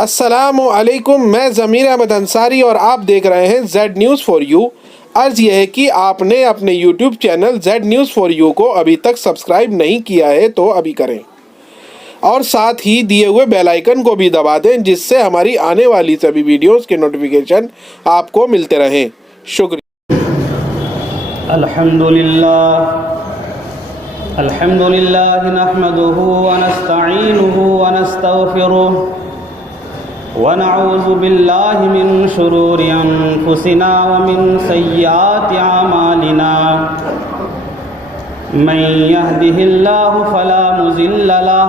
السلام علیکم، میں ضمیر احمد انصاری اور آپ دیکھ رہے ہیں زیڈ نیوز فار یو۔ عرض یہ ہے کہ آپ نے اپنے YouTube channel Z news for you کو ابھی تک سبسکرائب نہیں کیا ہے تو ابھی کریں، اور ساتھ ہی دیے ہوئے بیل آئیکن کو بھی دبا دیں جس سے ہماری آنے والی سبھی ویڈیوز کے نوٹیفیکیشن آپ کو ملتے رہیں۔ شکریہ۔ الحمد لله نحمده ونستعينه ونستغفره ونعوذ بالله من شرور أنفسنا ومن سيئات أعمالنا من يهده الله فلا مضل له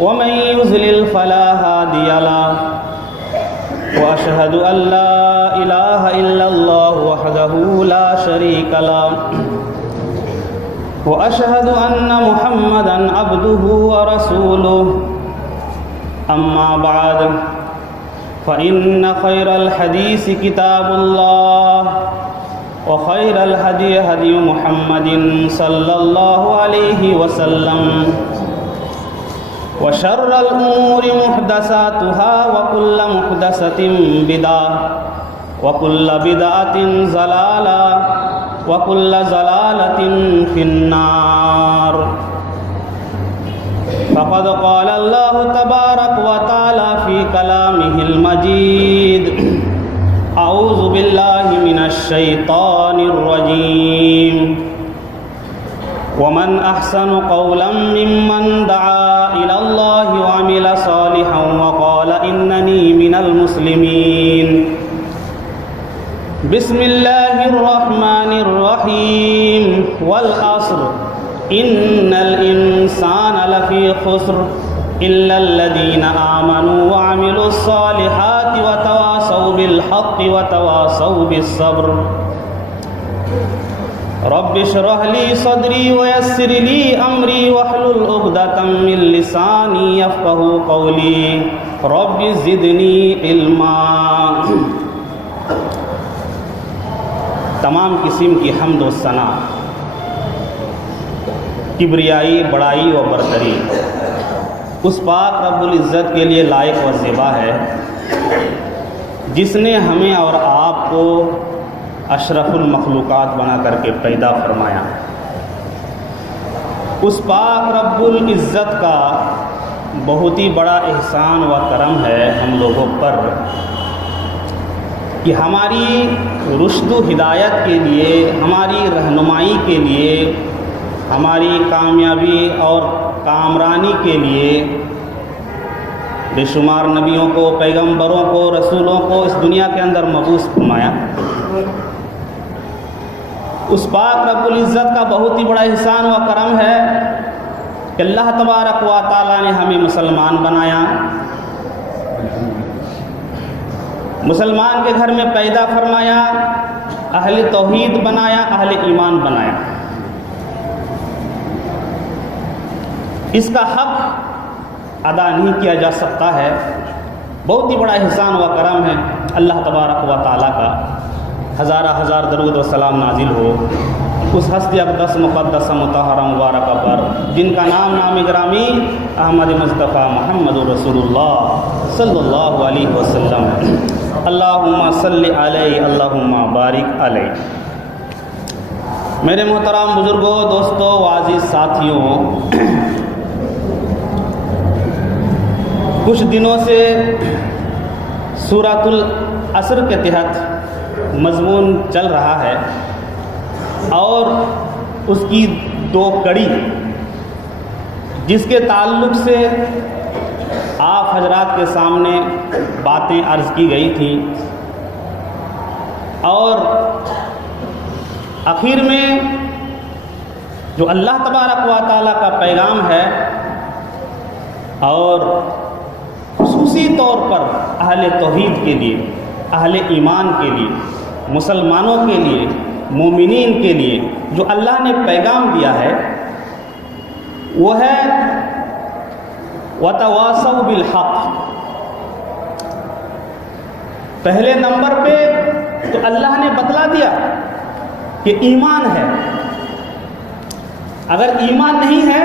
ومن يضلل فلا هادي له وأشهد أن لا إله إلا الله وحده لا شريك له وأشهد أن محمدًا عبده ورسوله أما بعد فإن خير الحديث كتاب الله وخير الهدي هدي محمد صلى الله عليه وسلم وشر الأمور محدثاتها وكل محدثة بدعة وكل بدعة ضلالة وَكُلَّ ضَلَالَةٍ فِي النَّارِ۔ فقد قال الله تبارك وتعالى في كلامه المجيد أعوذ بالله من الشيطان الرجيم ومن أحسن قولا ممن دعا إلى الله وعمل صالحا وقال إنني من المسلمين۔ بسم اللہ الرحمن الرحیم والعصر ان الانسان لفی خسر الا الذین آمنوا وعملوا الصالحات وتواصوا بالحق وتواصوا بالصبر۔ رب اشرح لی صدری ویسر لی امری واحلل عقدۃ من لسانی یفقہوا قولی رب زدنی علما۔ تمام قسم کی حمد و ثنا، کبریائی، بڑائی و برتری اس پاک رب العزت کے لیے لائق و زیبا ہے جس نے ہمیں اور آپ کو اشرف المخلوقات بنا کر کے پیدا فرمایا۔ اس پاک رب العزت کا بہت ہی بڑا احسان و کرم ہے ہم لوگوں پر کہ ہماری رشد و ہدایت کے لیے، ہماری رہنمائی کے لیے، ہماری کامیابی اور کامرانی کے لیے بے شمار نبیوں کو، پیغمبروں کو، رسولوں کو اس دنیا کے اندر مبعوث فرمایا۔ اس پاک رب العزت کا بہت ہی بڑا احسان و کرم ہے کہ اللہ تبارک و تعالیٰ نے ہمیں مسلمان بنایا، مسلمان کے گھر میں پیدا فرمایا، اہل توحید بنایا، اہل ایمان بنایا۔ اس کا حق ادا نہیں کیا جا سکتا ہے، بہت ہی بڑا احسان و کرم ہے اللہ تبارک و تعالیٰ کا۔ ہزارہ ہزار درود و سلام نازل ہو اس ہستی اقدس مقدس مطہرہ مبارکہ پر جن کا نام گرامی احمد مصطفیٰ محمد رسول اللہ صلی اللہ علیہ وسلم۔ اللہم صلی علیہ، اللہم بارک علیہ۔ میرے محترم بزرگوں، دوستوں، عزیز ساتھیوں، کچھ دنوں سے سورۃ العصر کے تحت مضمون چل رہا ہے اور اس کی دو کڑی جس کے تعلق سے آپ حضرات کے سامنے باتیں عرض کی گئی تھیں، اور آخر میں جو اللہ تبارک و تعالیٰ کا پیغام ہے اور خصوصی طور پر اہل توحید کے لیے، اہل ایمان کے لیے، مسلمانوں کے لیے، مومنین کے لیے جو اللہ نے پیغام دیا ہے وہ ہے وَتَوَاصَوْا بِالْحَقِّ۔ پہلے نمبر پہ تو اللہ نے بتلا دیا کہ ایمان ہے، اگر ایمان نہیں ہے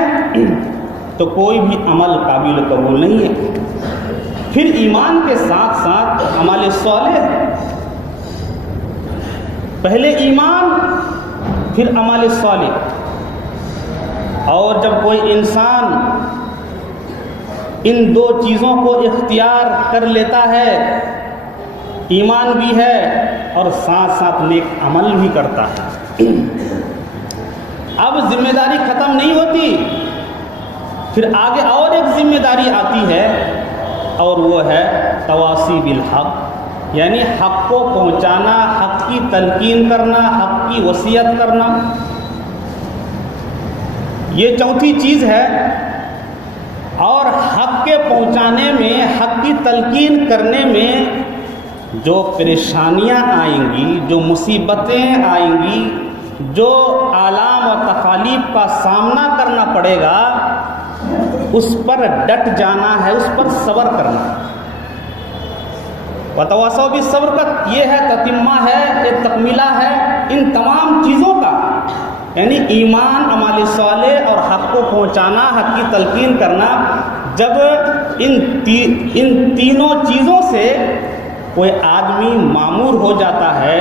تو کوئی بھی عمل قابل قبول نہیں ہے۔ پھر ایمان کے ساتھ ساتھ اعمال صالح ہے۔ پہلے ایمان پھر اعمال صالح۔ اور جب کوئی انسان ان دو چیزوں کو اختیار کر لیتا ہے، ایمان بھی ہے اور ساتھ ساتھ نیک عمل بھی کرتا ہے، اب ذمہ داری ختم نہیں ہوتی، پھر آگے اور ایک ذمہ داری آتی ہے، اور وہ ہے تواصی بالحق، یعنی حق کو پہنچانا، حق کی تلقین کرنا، حق کی وصیت کرنا۔ یہ چوتھی چیز ہے۔ اور حق کے پہنچانے میں، حق کی تلقین کرنے میں جو پریشانیاں آئیں گی، جو مصیبتیں آئیں گی، جو آلام اور تکالیف کا سامنا کرنا پڑے گا، اس پر ڈٹ جانا ہے، اس پر صبر کرنا ہے۔ وتواصوا بالصبر کا یہ ہے، تتمہ ہے، ایک تکملہ ہے ان تمام چیزوں کا، یعنی ایمان، اعمال صالح اور حق کو پہنچانا، حق کی تلقین کرنا۔ جب ان تینوں چیزوں سے کوئی آدمی معمور ہو جاتا ہے،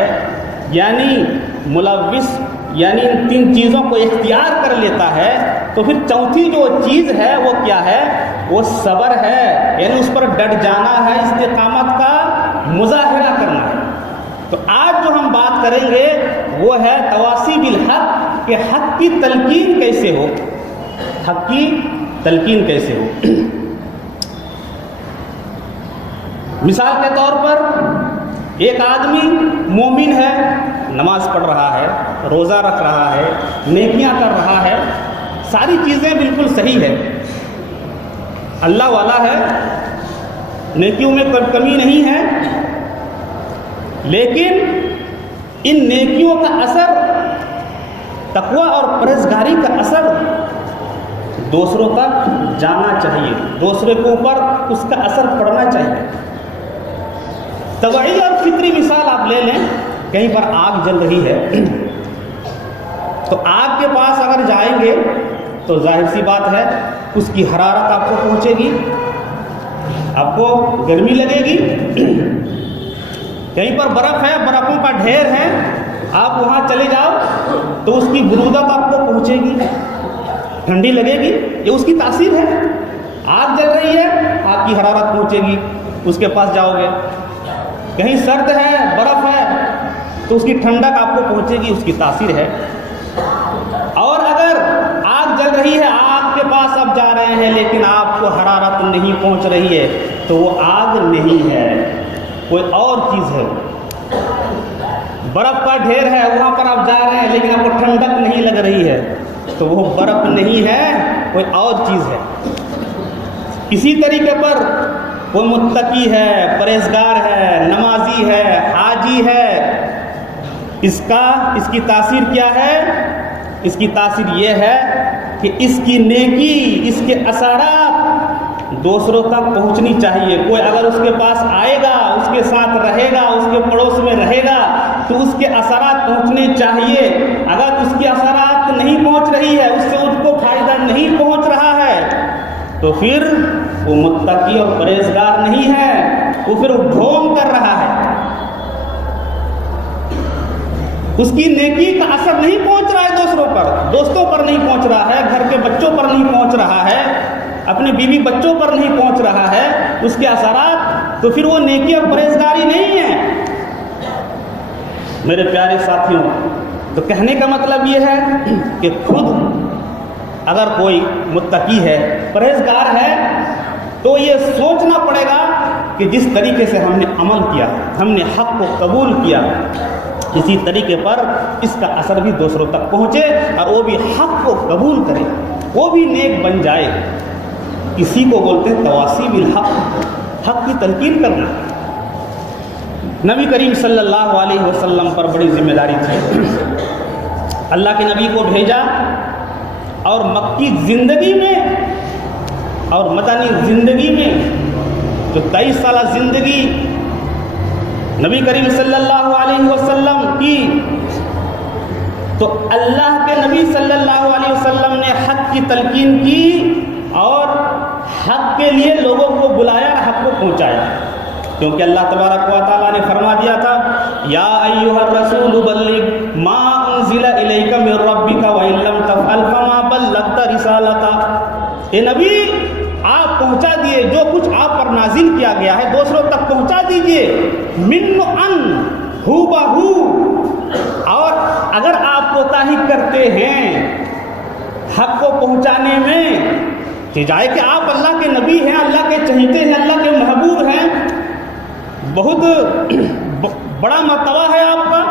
یعنی ملوث، یعنی ان تین چیزوں کو اختیار کر لیتا ہے، تو پھر چوتھی جو چیز ہے وہ کیا ہے؟ وہ صبر ہے، یعنی اس پر ڈٹ جانا ہے، استقامت کا مظاہرہ کرنا ہے۔ تو آج جو ہم بات کریں گے وہ ہے تواصی بالحق، کہ حق کی تلقین کیسے ہو، حق کی تلقین کیسے ہو۔ مثال کے طور پر ایک آدمی مومن ہے، نماز پڑھ رہا ہے، روزہ رکھ رہا ہے، نیکیاں کر رہا ہے، ساری چیزیں بالکل صحیح ہے، اللہ والا ہے، نیکیوں میں کوئی کمی نہیں ہے، لیکن ان نیکیوں کا اثر، تقوی اور پرہیزگاری کا اثر دوسروں تک جانا چاہیے، دوسرے کے اوپر اس کا اثر پڑنا چاہیے۔ طبعی اور فطری مثال آپ لے لیں، کہیں پر آگ جل رہی ہے، تو آگ کے پاس اگر جائیں گے تو ظاہر سی بات ہے اس کی حرارت آپ کو پہنچے گی، آپ کو گرمی لگے گی۔ کہیں پر برف ہے، برفوں کا ڈھیر ہے، آپ وہاں چلے جاؤ تو اس کی برودت آپ کو پہنچے گی، ٹھنڈی لگے گی، یہ اس کی تاثیر ہے۔ آگ جل رہی ہے، آپ کی حرارت پہنچے گی، اس کے پاس جاؤ گے۔ کہیں سرد ہے، برف ہے، تو اس کی ٹھنڈک آپ کو پہنچے گی، اس کی تاثیر ہے۔ اور اگر آگ جل رہی ہے، آگ کے پاس آپ جا رہے ہیں لیکن آپ کو حرارت نہیں پہنچ رہی ہے، تو وہ آگ نہیں ہے، کوئی اور چیز ہے۔ برف کا ڈھیر ہے، وہاں پر آپ جا رہے ہیں لیکن آپ کو ٹھنڈک نہیں لگ رہی ہے، تو وہ برف نہیں ہے، کوئی اور چیز ہے۔ اسی طریقے پر کوئی متقی ہے، پرہیزگار ہے، نمازی ہے، حاجی ہے، اس کی تاثیر کیا ہے؟ اس کی تاثیر یہ ہے کہ اس کی نیکی، اس کے اثرات دوسروں تک پہنچنی چاہیے۔ کوئی اگر اس کے پاس آئے گا، اس کے ساتھ رہے گا، اس کے پڑوس میں رہے گا، تو اس کے اثرات پہنچنے چاہیے۔ اگر اس کے اثرات نہیں پہنچ رہی ہے، اس سے اس کو فائدہ نہیں پہنچ رہا ہے، تو پھر وہ متقی اور پرہیزگار نہیں ہے، وہ پھر ڈھونگ کر رہا ہے، اس کی نیکی کا اثر نہیں پہنچ رہا ہے دوسروں پر، دوستوں پر نہیں پہنچ رہا ہے، گھر کے بچوں پر نہیں پہنچ رہا ہے، اپنے بیوی بچوں پر نہیں پہنچ رہا ہے اس کے اثرات، تو پھر وہ نیکی اور پرہیزگاری نہیں ہے۔ میرے پیارے ساتھیوں، تو کہنے کا مطلب یہ ہے کہ خود اگر کوئی متقی ہے، پرہیزگار ہے، تو یہ سوچنا پڑے گا کہ جس طریقے سے ہم نے عمل کیا، ہم نے حق کو قبول کیا، اسی طریقے پر اس کا اثر بھی دوسروں تک پہنچے اور وہ بھی حق کو قبول کرے، وہ بھی نیک بن جائے۔ اسی کو بولتے ہیں تواصی بالحق، حق کی تلقین کرنا۔ نبی کریم صلی اللہ علیہ وسلم پر بڑی ذمہ داری تھی، اللہ کے نبی کو بھیجا، اور مکی زندگی میں اور مدنی زندگی میں جو 23 سالہ زندگی نبی کریم صلی اللہ علیہ وسلم کی، تو اللہ کے نبی صلی اللہ علیہ وسلم نے حق کی تلقین کی اور حق کے لیے لوگوں کو بلایا اور حق کو پہنچایا۔ کیونکہ اللہ تبارک و تعالیٰ نے فرما دیا تھا یا ایھا الرسول بلغ ما انزل الیک من ربک وان لم تفعل فما بلغت رسالتہ، اے نبی آپ پہنچا دیے جو کچھ آپ پر نازل کیا گیا ہے دوسروں تک پہنچا دیجئے، من ان ہو بہو، اور اگر آپ کوتاہی کرتے ہیں حق کو پہنچانے میں، کہ جائے کہ آپ اللہ کے نبی ہیں، اللہ کے چہیتے ہیں، اللہ کے محبوب ہیں، بہت بڑا مرتبہ ہے آپ کا،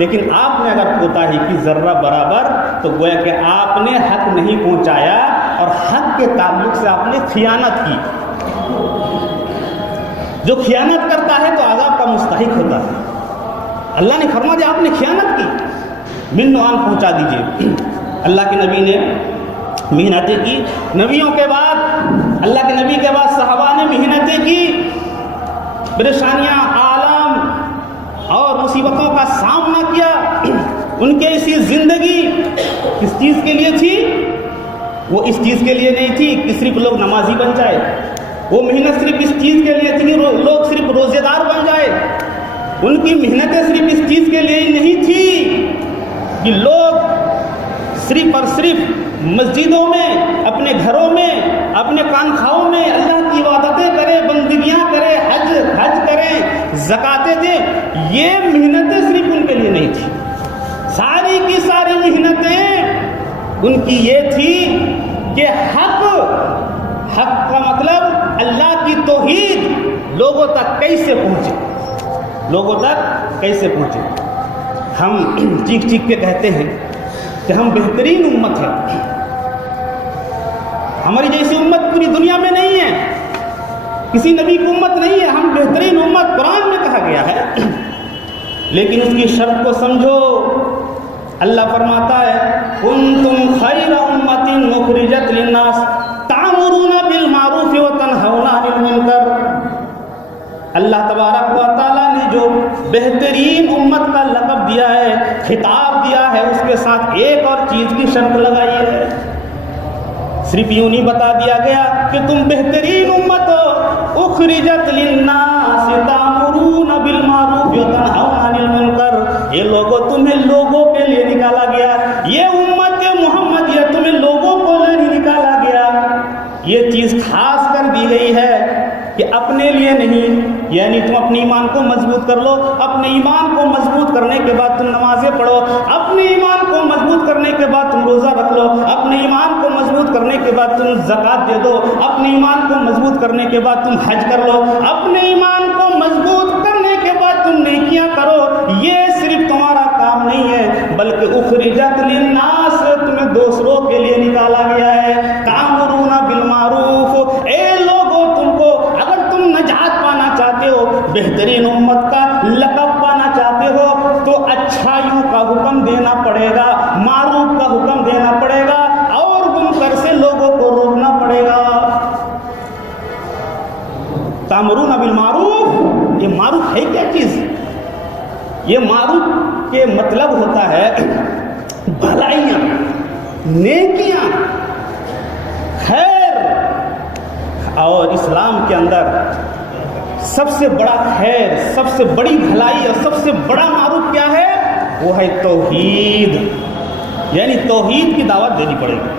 لیکن آپ نے اگر کوتاہی کی ذرہ برابر تو گویا کہ آپ نے حق نہیں پہنچایا اور حق کے تعلق سے آپ نے خیانت کی۔ جو خیانت کرتا ہے تو عذاب کا مستحق ہوتا ہے۔ اللہ نے فرما دیا آپ نے خیانت کی، من آن پہنچا دیجئے۔ اللہ کے نبی نے محنتیں کی، نبیوں کے بعد اللہ کے نبی کے بعد صحابہ نے محنتیں کی، پریشانیاں، آلام اور مصیبتوں کا سامنا کیا۔ ان کے اسی زندگی کس چیز کے لیے تھی؟ وہ اس چیز کے لیے نہیں تھی کہ صرف لوگ نمازی بن جائے، وہ محنت صرف اس چیز کے لیے تھی کہ لوگ صرف روزے دار بن جائے، ان کی محنتیں صرف اس چیز کے لیے نہیں تھی کہ لوگ صرف اور صرف مسجدوں میں، اپنے گھروں میں، اپنے خانقاہوں میں اللہ کی عبادتیں کریں، بندگیاں کریں، حج کریں، زکاتیں دیں۔ یہ محنتیں صرف ان کے لیے نہیں تھی، ساری کی ساری محنتیں ان کی یہ تھی کہ حق کا مطلب اللہ کی توحید لوگوں تک کیسے پہنچے، لوگوں تک کیسے پہنچے۔ ہم چیخ چیخ کے کہتے ہیں کہ ہم بہترین امت ہیں، ہماری جیسی امت پوری دنیا میں نہیں ہے، کسی نبی کی امت نہیں ہے، ہم بہترین امت قرآن میں کہا گیا ہے، لیکن اس کی شرط کو سمجھو۔ اللہ فرماتا ہے کنتم خیر امت اخرجت للناس تأمرون بالمعروف وتنہون عن المنکر۔ اللہ تبارک و تعالیٰ نے جو بہترین امت کا لقب دیا ہے، خطاب دیا ہے، اس کے ساتھ ایک اور چیز کی شرط لگائی ہے۔ صرف یوں نہیں بتا دیا گیا کہ تم بہترین امت ہو، اخرجت للناس تأمرون بالمعروف وتنہون عن المنکر، یہ لوگوں تمہیں لوگوں کے لیے نکالا گیا، یہ امت محمد یہ تمہیں لوگوں کو لیے نکالا گیا۔ یہ چیز خاص کر دی گئی ہے کہ اپنے لیے نہیں، یعنی تم اپنے ایمان کو مضبوط کر لو، اپنے ایمان کو مضبوط کرنے کے بعد تم نمازیں پڑھو، اپنے ایمان کو مضبوط کرنے کے بعد تم روزہ رکھ لو، اپنے ایمان کو مضبوط کرنے کے بعد تم زکوٰۃ دے دو، اپنے ایمان کو مضبوط کرنے کے بعد تم حج کر لو، اپنے ایمان کو مضبوط کرنے کے بعد تم نیکیاں کرو۔ یہ صرف تمہارا کام نہیں ہے بلکہ اخرجت للناس، تمہیں دوسروں کے لیے نکالا گیا ہے۔ تأمرون بالمعروف، اے لوگوں تم کو اگر تم نجات پانا چاہتے ہو، بہترین امت کا لقب پانا چاہتے ہو تو اچھائیوں کا حکم دینا پڑے گا، معروف کا حکم دینا پڑے گا اور منکر سے لوگوں کو روکنا پڑے گا۔ تأمرون بالمعروف، یہ معروف ہے کیا چیز؟ یہ معروف کے مطلب ہوتا ہے بھلائیاں، نیکیاں، خیر، اور اسلام کے اندر سب سے بڑا خیر، سب سے بڑی بھلائی اور سب سے بڑا معروف کیا ہے؟ وہ ہے توحید، یعنی توحید کی دعوت دینی پڑے گی۔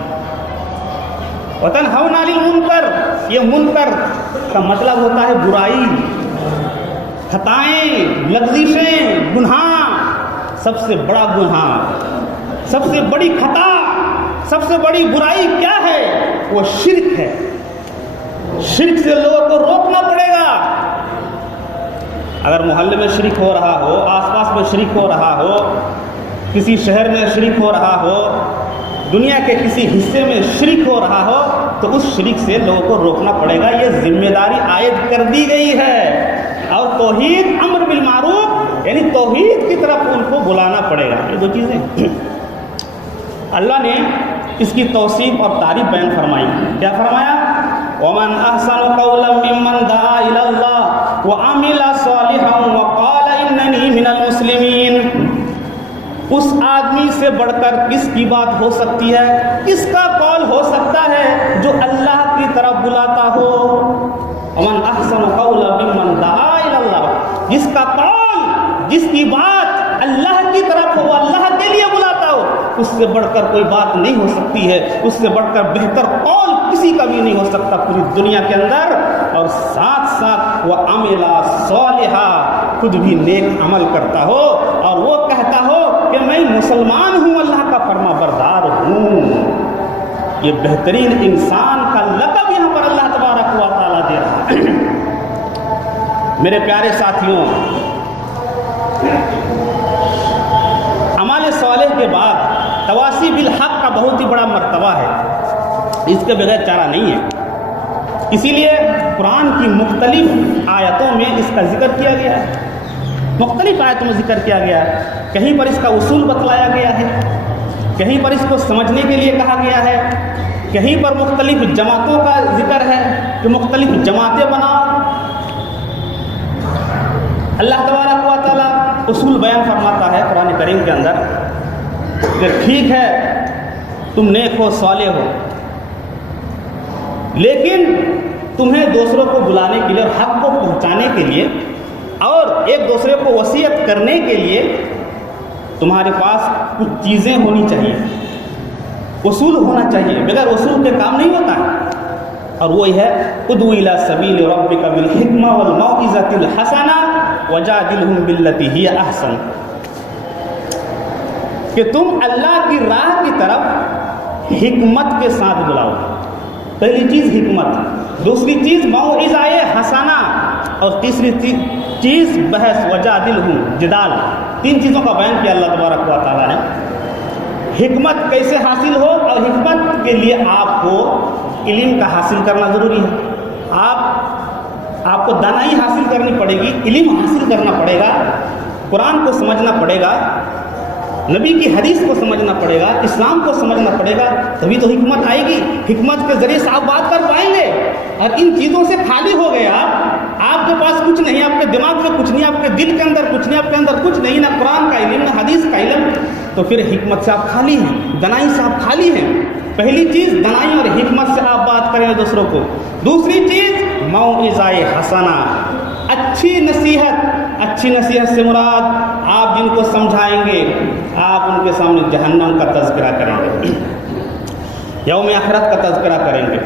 وتنہون عن المنکر، یہ منکر کا مطلب ہوتا ہے برائی، خطائیں، لغزشیں، گناہ۔ سب سے بڑا گناہ، سب سے بڑی خطا، سب سے بڑی برائی کیا ہے؟ وہ شرک ہے۔ شرک سے لوگوں کو روکنا پڑے گا۔ اگر محلے میں شرک ہو رہا ہو، آس پاس میں شرک ہو رہا ہو، کسی شہر میں شرک ہو رہا ہو، دنیا کے کسی حصے میں شرک ہو رہا ہو تو اس شرک سے لوگوں کو روکنا پڑے گا، یہ ذمہ داری عائد کر دی گئی ہے۔ اور توحید، امر بالمعروف، یعنی توحید کی طرف ان کو بلانا پڑے گا۔ یہ دو چیزیں اللہ نے اس کی توصیف اور تعریف بیان فرمائی۔ کیا فرمایا؟ وَمَنْ أَحْسَنُ قَوْلًا مِّمَّنْ دَعَا إِلَى اللَّهِ وَعَمِلَ صَالِحًا وَقَالَ إِنَّنِي مِنَ الْمُسْلِمِينَ۔ اس آدمی سے بڑھ کر کس کی بات ہو سکتی ہے، کس کا قول ہو سکتا ہے جو اللہ کی طرف بلاتا ہو؟ وَمَنْ أَحْسَنُ قَوْلًا مِّمَّنْ دَعَا إِلَى جس کی بات اللہ کی طرف ہو، اللہ کے لیے بلاتا ہو، اس سے بڑھ کر کوئی بات نہیں ہو سکتی ہے، اس سے بڑھ کر بہتر قول کسی کا بھی نہیں ہو سکتا پوری دنیا کے اندر۔ اور ساتھ ساتھ وہ عمل صالحا، خود بھی نیک عمل کرتا ہو اور وہ کہتا ہو کہ میں مسلمان ہوں، اللہ کا فرما بردار ہوں۔ یہ بہترین انسان کا لقب یہاں پر اللہ تبارک و تعالیٰ دے رہا ہے۔ میرے پیارے ساتھیوں، اعمال صالح کے بعد تواصی بالحق کا بہت ہی بڑا مرتبہ ہے، اس کے بغیر چارہ نہیں ہے۔ اسی لیے قرآن کی مختلف آیتوں میں اس کا ذکر کیا گیا ہے، مختلف آیتوں میں ذکر کیا گیا ہے۔ کہیں پر اس کا اصول بتلایا گیا ہے، کہیں پر اس کو سمجھنے کے لیے کہا گیا ہے، کہیں پر مختلف جماعتوں کا ذکر ہے کہ مختلف جماعتیں بناؤ۔ اللہ تبارک و تعالیٰ اصول بیان فرماتا ہے قرآن کریم کے اندر کہ ٹھیک ہے تم نیک ہو، صالح ہو، لیکن تمہیں دوسروں کو بلانے کے لیے اور حق کو پہنچانے کے لیے اور ایک دوسرے کو وصیت کرنے کے لیے تمہارے پاس کچھ چیزیں ہونی چاہیے، اصول ہونا چاہیے، بغیر اصول کے کام نہیں ہوتا ہے۔ اور وہی ہے ادعو الی سبیل ربک بالحکمہ والموعظۃ الحسنہ وجادلہم باللتی ہی احسن، کہ تم اللہ کی راہ کی طرف حکمت کے ساتھ بلاؤ۔ پہلی چیز حکمت، دوسری چیز موعظہ حسنہ، اور تیسری چیز بحث وجادلہم، جدال۔ تین چیزوں کا بیان کیا اللہ تبارک و تعالیٰ نے۔ حکمت کیسے حاصل ہو، اور حکمت کے لیے آپ کو علم کا حاصل کرنا ضروری ہے۔ آپ کو دانائی حاصل کرنی پڑے گی، علم حاصل کرنا پڑے گا، قرآن کو سمجھنا پڑے گا، نبی کی حدیث کو سمجھنا پڑے گا، اسلام کو سمجھنا پڑے گا، تبھی تو حکمت آئے گی۔ حکمت کے ذریعے سے آپ بات کر پائیں گے۔ اور ان چیزوں سے خالی ہو گئے آپ کے پاس کچھ نہیں، آپ کے دماغ میں کچھ نہیں، آپ کے دل کے اندر کچھ نہیں، آپ کے اندر کچھ نہیں، نہ قرآن کا علم نہ حدیث کا علم، تو پھر حکمت سے آپ خالی ہیں، دنائی سے آپ خالی ہیں۔ پہلی چیز دنائی اور حکمت سے آپ بات کریں دوسروں کو۔ دوسری چیز موعظہ حسنہ، اچھی نصیحت سے مراد آپ جن کو سمجھائیں گے آپ ان کے سامنے جہنم کا تذکرہ کریں گے، یوم آخرت کا تذکرہ کریں گے،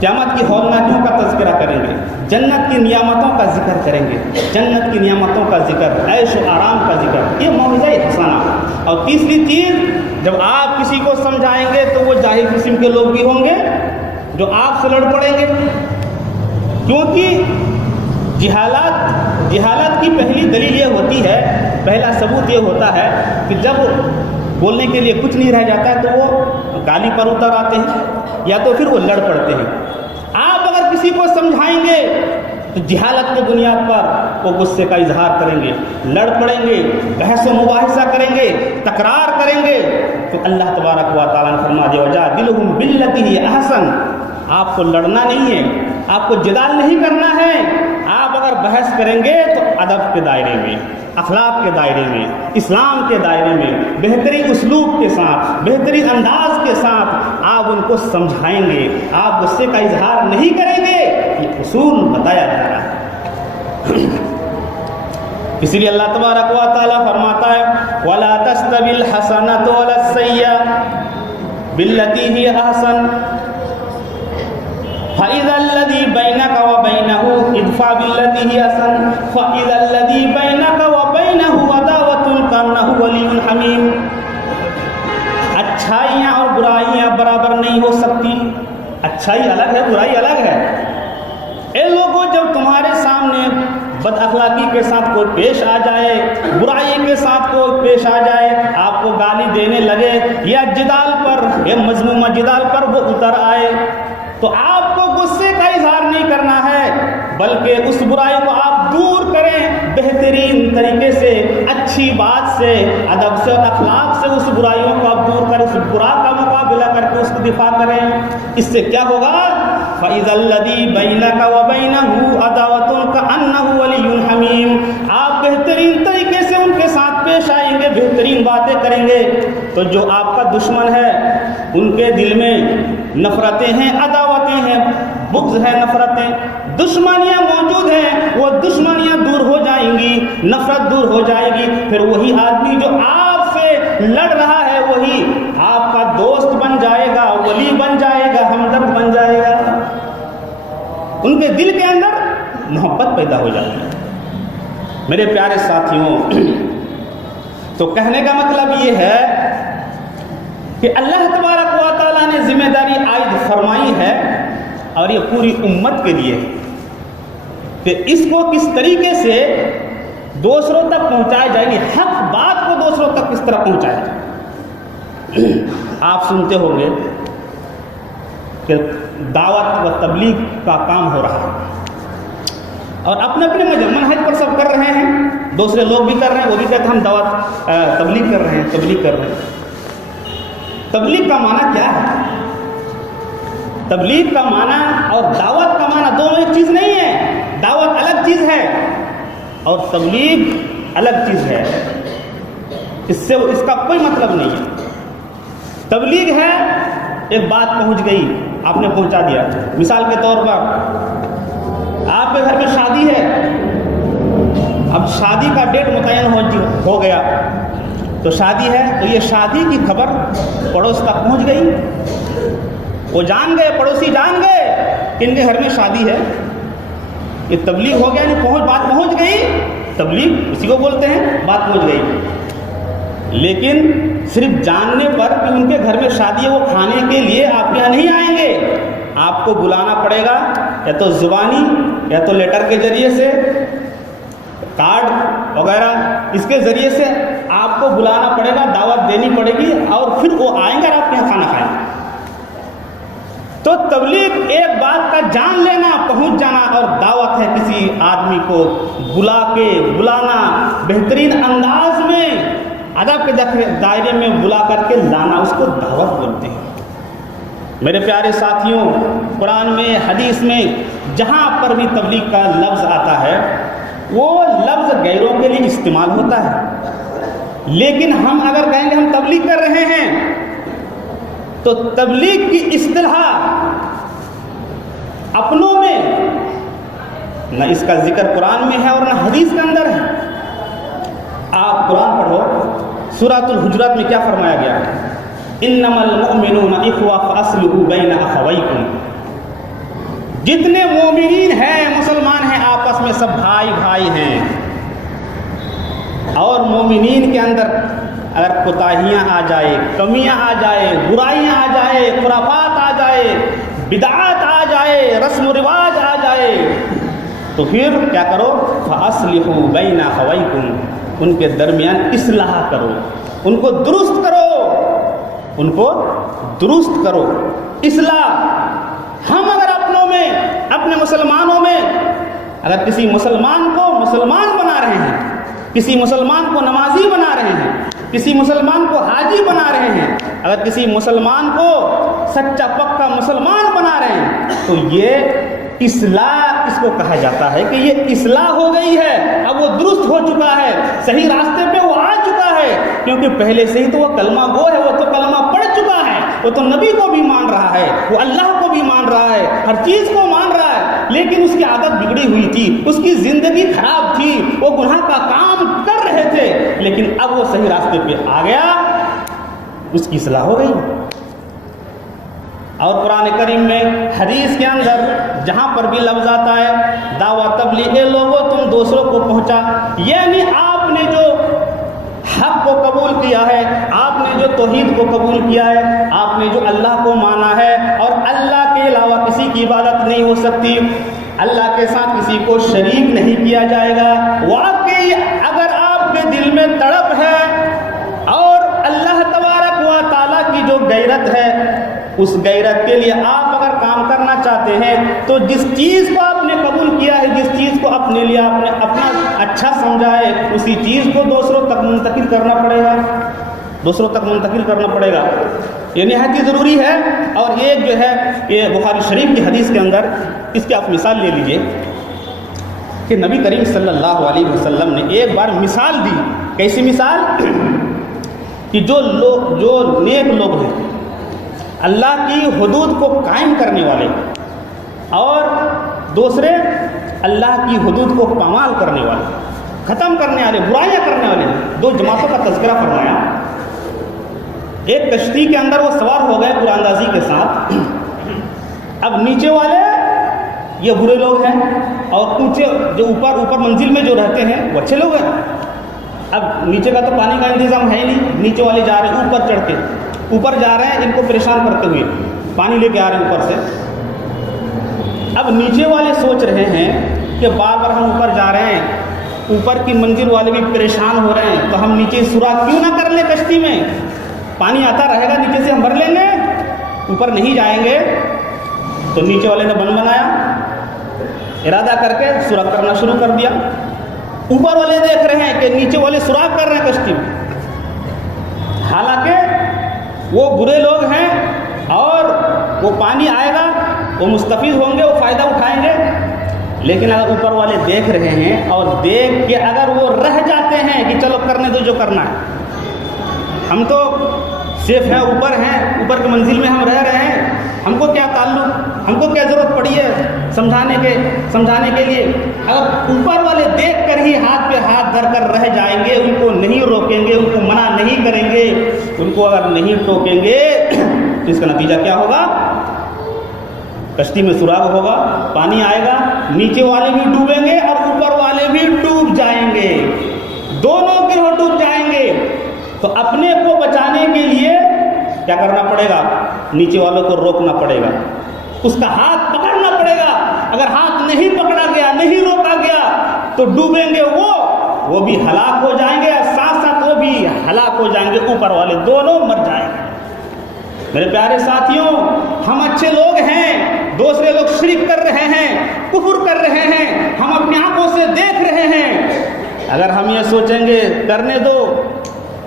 قیامت کی ہولناکیوں کا تذکرہ کریں گے، جنت کی نعمتوں کا ذکر کریں گے، جنت کی نعمتوں کا ذکر، عیش و آرام کا ذکر، یہ موعظہ حسنہ۔ اور تیسری چیز، جب آپ کسی کو سمجھائیں گے تو وہ جاہل قسم کے لوگ بھی ہوں گے جو آپ سے لڑ پڑیں گے، کیونکہ جہالت کی پہلی دلیل یہ ہوتی ہے، پہلا ثبوت یہ ہوتا ہے کہ جب بولنے کے لیے کچھ نہیں رہ جاتا ہے تو وہ گالی پر اتر آتے ہیں یا تو پھر وہ لڑ پڑتے ہیں۔ آپ اگر کسی کو سمجھائیں گے تو جہالت کی بنیاد پر وہ غصے کا اظہار کریں گے، لڑ پڑیں گے، بحث و مباحثہ کریں گے، تکرار کریں گے، تو اللہ تبارک و تعالیٰ نے فرما دیا وجادلہم باللتی ہی احسن۔ آپ کو لڑنا نہیں ہے، آپ کو جدال نہیں کرنا ہے، آپ اگر بحث کریں گے تو ادب کے دائرے میں، اخلاق کے دائرے میں، اسلام کے دائرے میں، بہترین اسلوب کے ساتھ، بہترین انداز کے ساتھ آپ ان کو سمجھائیں گے، آپ غصے کا اظہار نہیں کریں گے۔ یہ اصول بتایا جا رہا ہے۔ اسی لیے اللہ تبارک و تعالیٰ فرماتا ہے وَلَا تَسْتَوِي الْحَسَنَةُ وَلَا السَّيِّئَةُ بِالَّتِي هِيَ أَحْسَنُ فَإِذَا الَّذِي بَيْنَكَ وَبَيْنَهُ ادْفَعْ بِالَّتِي هِيَ أَحْسَنُ فَإِذَا الَّذِي بَيْنَكَ وَبَيْنَهُ عَدَاوَةٌ كَأَنَّهُ وَلِيٌّ حَمِيمٌ۔ اچھائیاں اور برائیاں برابر نہیں ہو سکتی، اچھائی الگ ہے، برائی الگ ہے۔ اے لوگوں، جب تمہارے سامنے بد اخلاقی کے ساتھ کوئی پیش آ جائے، برائی کے ساتھ کوئی پیش آ جائے، آپ کو گالی دینے لگے یا جدال پر، یا مذمومہ جدال پر وہ اتر آئے، تو آپ کو غصے کا اظہار نہیں کرنا ہے، بلکہ اس برائی کو آپ دور کریں، بہترین طریقے سے، اچھی بات سے، ادب سے اور اخلاق سے اس برائیوں کو آپ دور کریں، اس برا کا مقابلہ کر کے اس کو دفاع کریں۔ اس سے کیا ہوگا؟ فَإِذَا الَّذِي بَيْنَكَ وَبَيْنَهُ عَدَاوَةٌ كَأَنَّهُ وَلِيٌّ حَمِيمٌ، آپ بہترین طریقے سے ان کے ساتھ پیش آئیں گے، بہترین باتیں کریں گے، تو جو آپ کا دشمن ہے ان کے دل میں نفرتیں ہیں، عداوتیں ہیں، بغض ہے، نفرتیں، دشمنیاں موجود ہیں، وہ دشمنیاں دور ہو جائیں گی، نفرت دور ہو جائے گی، پھر وہی آدمی جو آپ سے لڑ رہا ہے وہی آپ کا دوست بن جائے گا، ولی بن جائے گا، ہمدرد بن جائے گا۔ ان کے دل کے اندر محبت پیدا ہو جاتی ہے۔ میرے پیارے ساتھیوں، تو کہنے کا مطلب یہ ہے کہ اللہ تبارک و تعالیٰ نے ذمہ داری عائد فرمائی ہے اور یہ پوری امت کے لیے کہ اس کو کس طریقے سے دوسروں تک پہنچایا جائے گی، حق بات کو دوسروں تک کس طرح پہنچایا جائے۔ آپ سنتے ہوں گے کہ دعوت و تبلیغ کا کام ہو رہا ہے اور اپنے اپنے منہج پر سب کر رہے ہیں، دوسرے لوگ بھی کر رہے ہیں، وہ بھی کہتے ہیں ہم دعوت تبلیغ کر رہے ہیں، تبلیغ کر رہے ہیں۔ تبلیغ کا معنی کیا ہے؟ تبلیغ کا معنی اور دعوت کا معنی دونوں ایک چیز نہیں ہے۔ دعوت الگ چیز ہے اور تبلیغ الگ چیز ہے، اس کا کوئی مطلب نہیں ہے۔ تبلیغ ہے ایک بات پہنچ گئی، آپ نے پہنچا دیا۔ مثال کے طور پر آپ کے گھر میں شادی ہے، اب شادی کا ڈیٹ متعین ہو گیا، تو شادی ہے تو یہ شادی کی خبر پڑوس تک پہنچ گئی، وہ جان گئے، پڑوسی جان گئے کہ ان کے گھر میں شادی ہے، یہ تبلیغ ہو گیا، نہیں بات پہنچ گئی، تبلیغ اسی کو بولتے ہیں، بات پہنچ گئی۔ لیکن صرف جاننے پر کہ ان کے گھر میں شادی ہے، وہ کھانے کے لیے آپ کے یہاں نہیں آئیں گے، آپ کو بلانا پڑے گا، یا تو زبانی یا تو لیٹر کے ذریعے سے، کارڈ وغیرہ اس کے ذریعے سے آپ کو بلانا پڑے گا، دعوت دینی پڑے گی، اور پھر وہ آئیں گے اور آپ کے یہاں کھانا کھائیں گے۔ تو تبلیغ ایک بات کا جان لینا، پہنچ جانا، اور دعوت ہے کسی آدمی کو بلانا، بہترین انداز میں ادب کے دائرے میں بلا کر کے لانا، اس کو دعوت بولتے ہیں۔ میرے پیارے ساتھیوں، قرآن میں، حدیث میں جہاں پر بھی تبلیغ کا لفظ آتا ہے وہ لفظ غیروں کے لیے استعمال ہوتا ہے، لیکن ہم اگر کہیں گے ہم تبلیغ کر رہے ہیں تو تبلیغ کی اصطلاح اپنوں میں نہ اس کا ذکر قرآن میں ہے اور نہ حدیث کے اندر ہے۔ آپ قرآن پڑھو، سورۃ الحجرات میں کیا فرمایا گیا ہے؟ انما المؤمنون اخوہ فاصلحوا بین اخویکم، جتنے مومنین ہیں، مسلمان ہیں، آپس میں سب بھائی بھائی ہیں، اور مومنین کے اندر اگر کوتاہیاں آ جائے، کمیاں آ جائے، برائیاں آ جائے، خرافات آ جائے، بدعات آ جائے، رسم و رواج آ جائے، تو پھر کیا کرو؟ فاصلحوا بین اخویکم، ان کے درمیان اصلاح کرو، ان کو درست کرو، ان کو درست کرو، اصلاح۔ ہم اگر اپنوں میں، اپنے مسلمانوں میں اگر کسی مسلمان کو مسلمان بنا رہے ہیں، کسی مسلمان کو نمازی بنا رہے ہیں، کسی مسلمان کو حاجی بنا رہے ہیں، اگر کسی مسلمان کو سچا پکا مسلمان بنا رہے ہیں، تو یہ اصلاح اس کو کہا جاتا ہے کہ یہ اصلاح ہو گئی ہے، اب وہ درست ہو چکا ہے، صحیح راستے پہ وہ آ چکا ہے، کیونکہ پہلے سے ہی تو وہ کلمہ گو ہے، وہ تو کلمہ پڑھ چکا ہے، وہ تو نبی کو بھی مان رہا ہے، وہ اللہ کو بھی مان رہا ہے، ہر چیز کو مان رہا ہے، لیکن اس کی عادت بگڑی ہوئی تھی، اس کی زندگی خراب تھی، وہ گناہ کا کام کر رہے تھے، لیکن اب وہ صحیح راستے پہ آ گیا، اس کی اصلاح ہو گئی۔ اور قرآن کریم میں، حدیث کے اندر جہاں پر بھی لفظ آتا ہے دعوت تبلیغ، لوگوں تم دوسروں کو پہنچا، یعنی آپ نے جو حق کو قبول کیا ہے، آپ نے جو توحید کو قبول کیا ہے، آپ نے جو اللہ کو مانا ہے اور اللہ کے علاوہ کسی کی عبادت نہیں ہو سکتی، اللہ کے ساتھ کسی کو شریک نہیں کیا جائے گا، واقعی اگر آپ کے دل میں تڑپ ہے اور اللہ تبارک و تعالیٰ کی جو غیرت ہے، اس غیرت کے لیے آپ اگر کام کرنا چاہتے ہیں تو جس چیز کو آپ نے قبول کیا ہے، جس چیز کو اپنے لیے آپ نے اپنا اچھا سمجھا ہے، اسی چیز کو دوسروں تک منتقل کرنا پڑے گا، دوسروں تک منتقل کرنا پڑے گا، یہ نہایت ہی ضروری ہے۔ اور ایک جو ہے یہ بخاری شریف کی حدیث کے اندر اس کی آپ مثال لے لیجئے کہ نبی کریم صلی اللہ علیہ وسلم نے ایک بار مثال دی۔ کیسی مثال؟ کہ جو نیک لوگ ہیں، اللہ کی حدود کو قائم کرنے والے، اور دوسرے اللہ کی حدود کو پامال کرنے والے، ختم کرنے والے، برائیاں کرنے والے، دو جماعتوں کا تذکرہ فرمایا۔ ایک کشتی کے اندر وہ سوار ہو گئے قرآن اندازی کے ساتھ، اب نیچے والے یہ برے لوگ ہیں اور اونچے جو اوپر منزل میں جو رہتے ہیں وہ اچھے لوگ ہیں۔ اب نیچے کا تو پانی کا انتظام ہے ہی نہیں، نیچے والے جا رہے ہیں اوپر چڑھ کے، اوپر جا رہے ہیں ان کو پریشان کرتے ہوئے، پانی لے کے آ رہے ہیں اوپر سے۔ اب نیچے والے سوچ رہے ہیں کہ بار بار ہم اوپر جا رہے ہیں، اوپر کی منزل والے بھی پریشان ہو رہے ہیں، تو ہم نیچے سوراخ کیوں نہ کر لیں کشتی میں، پانی آتا رہے گا نیچے سے ہم بھر لیں گے، اوپر نہیں جائیں گے۔ تو نیچے والے نے بن بنایا، ارادہ کر کے سوراخ کرنا شروع کر دیا۔ اوپر والے دیکھ رہے ہیں کہ نیچے والے سوراخ کر رہے ہیں کشتی میں، حالانکہ وہ برے لوگ ہیں اور وہ پانی آئے گا، وہ مستفید ہوں گے، وہ فائدہ اٹھائیں گے۔ لیکن اگر اوپر والے دیکھ رہے ہیں اور دیکھ کے اگر وہ رہ جاتے ہیں کہ چلو کرنے دو جو کرنا ہے، ہم تو سیف ہیں، اوپر ہیں، اوپر کی منزل میں ہم رہ رہے ہیں، ہم کو کیا تعلق، ہم کو کیا ضرورت پڑی ہے سمجھانے کے لیے۔ اگر اوپر والے دیکھ کر ہی ہاتھ پہ ہاتھ دھر کر رہ جائیں گے، ان کو نہیں روکیں گے، ان کو منع نہیں کریں گے، ان کو اگر نہیں ٹوکیں گے تو اس کا نتیجہ کیا ہوگا؟ کشتی میں سراغ ہوگا، پانی آئے گا، نیچے والے بھی ڈوبیں گے اور اوپر والے بھی ڈوب جائیں گے، دونوں گروہ ڈوب جائیں گے۔ تو اپنے کو بچانے کے لیے کیا کرنا پڑے گا؟ نیچے والوں کو روکنا پڑے گا، اس کا ہاتھ پکڑنا پڑے گا۔ اگر ہاتھ نہیں پکڑا گیا، نہیں روکا گیا تو ڈوبیں گے وہ بھی ہلاک ہو جائیں گے، اور ساتھ ساتھ وہ بھی ہلاک ہو جائیں گے، اوپر والے دونوں مر جائیں گے۔ میرے پیارے ساتھیوں، ہم اچھے لوگ ہیں، دوسرے لوگ شرک کر رہے ہیں، کفر کر رہے ہیں، ہم اپنی آنکھوں سے دیکھ رہے ہیں۔ اگر ہم یہ سوچیں گے کرنے دو،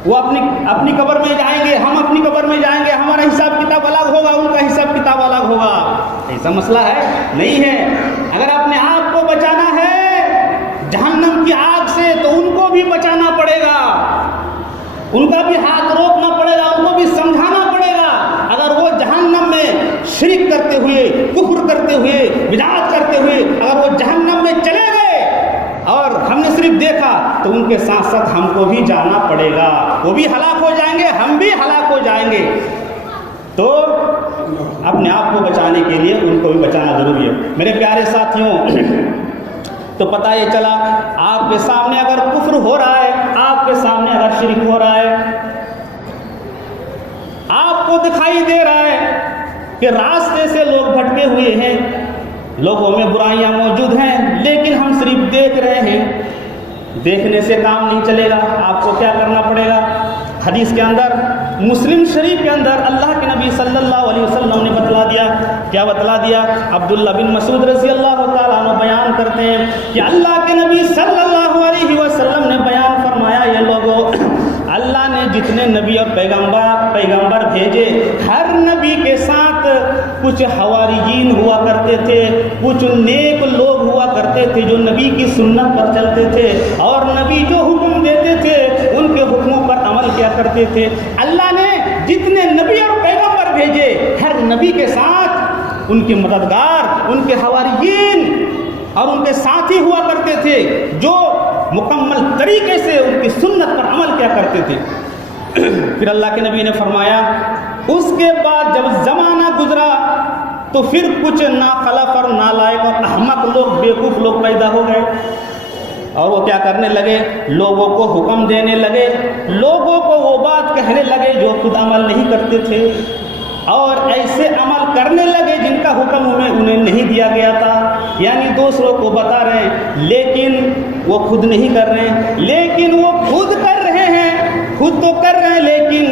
وہ اپنی قبر میں جائیں گے، ہم اپنی قبر میں جائیں گے، ہمارا حساب کتاب الگ ہوگا، ان کا حساب کتاب الگ ہوگا، ایسا مسئلہ ہے نہیں ہے۔ اگر اپنے آپ کو بچانا ہے جہنم کی آگ سے تو ان کو بھی بچانا پڑے گا، ان کا بھی ہاتھ روکنا پڑے گا، ان کو بھی سمجھانا پڑے گا۔ اگر وہ جہنم میں شرک کرتے ہوئے، کفر کرتے ہوئے، بدعت کرتے ہوئے اگر وہ جہنم میں چلے گئے اور ہم نے صرف دیکھا تو ان کے ساتھ ساتھ ہم کو بھی جانا پڑے گا، وہ بھی ہلاک ہو جائیں گے، ہم بھی ہلاک ہو جائیں گے۔ تو اپنے آپ کو بچانے کے لیے ان کو بھی بچانا ضروری ہے۔ میرے پیارے ساتھیوں، تو پتہ یہ چلا آپ کے سامنے اگر کفر ہو رہا ہے، آپ کے سامنے اگر شرک ہو رہا ہے، آپ کو دکھائی دے رہا ہے کہ راستے سے لوگ بھٹکے ہوئے ہیں، لوگوں میں برائیاں موجود ہیں، لیکن ہم صرف دیکھ رہے ہیں، دیکھنے سے کام نہیں چلے گا، آپ کو کیا کرنا پڑے گا؟ حدیث کے اندر، مسلم شریف کے اندر اللہ کے نبی صلی اللہ علیہ وسلم نے بتلا دیا، کیا بتلا دیا؟ عبداللہ بن مسعود رضی اللہ تعالیٰ عنہ بیان کرتے ہیں کہ اللہ کے نبی صلی اللہ علیہ وسلم نے بیان فرمایا، یہ لوگوں، اللہ نے جتنے نبی اور پیغمبر بھیجے، ہر نبی کے ساتھ کچھ حواریین ہوا کرتے تھے، کچھ نیک لوگ ہوا کرتے تھے جو نبی کی سنت پر چلتے تھے، اور نبی جو حکم دیتے تھے ان کے حکموں پر عمل کیا کرتے تھے۔ اللہ نے جتنے نبی اور پیغمبر بھیجے، ہر نبی کے ساتھ ان کے مددگار، ان کے حواریین اور ان کے ساتھی ہوا کرتے تھے جو مکمل طریقے سے ان کی سنت پر عمل کیا کرتے تھے۔ پھر اللہ کے نبی نے فرمایا، اس کے بعد جب زمانہ گزرا تو پھر کچھ ناخلف اور نالائق اور احمق لوگ، بیوقوف لوگ پیدا ہو گئے، اور وہ کیا کرنے لگے؟ لوگوں کو حکم دینے لگے، لوگوں کو وہ بات کہنے لگے جو خود عمل نہیں کرتے تھے، اور ایسے عمل کرنے لگے جن کا حکم انہیں نہیں دیا گیا تھا، یعنی دوسروں کو بتا رہے ہیں لیکن وہ خود نہیں کر رہے ہیں، لیکن وہ خود کر رہے ہیں، خود تو کر رہے ہیں لیکن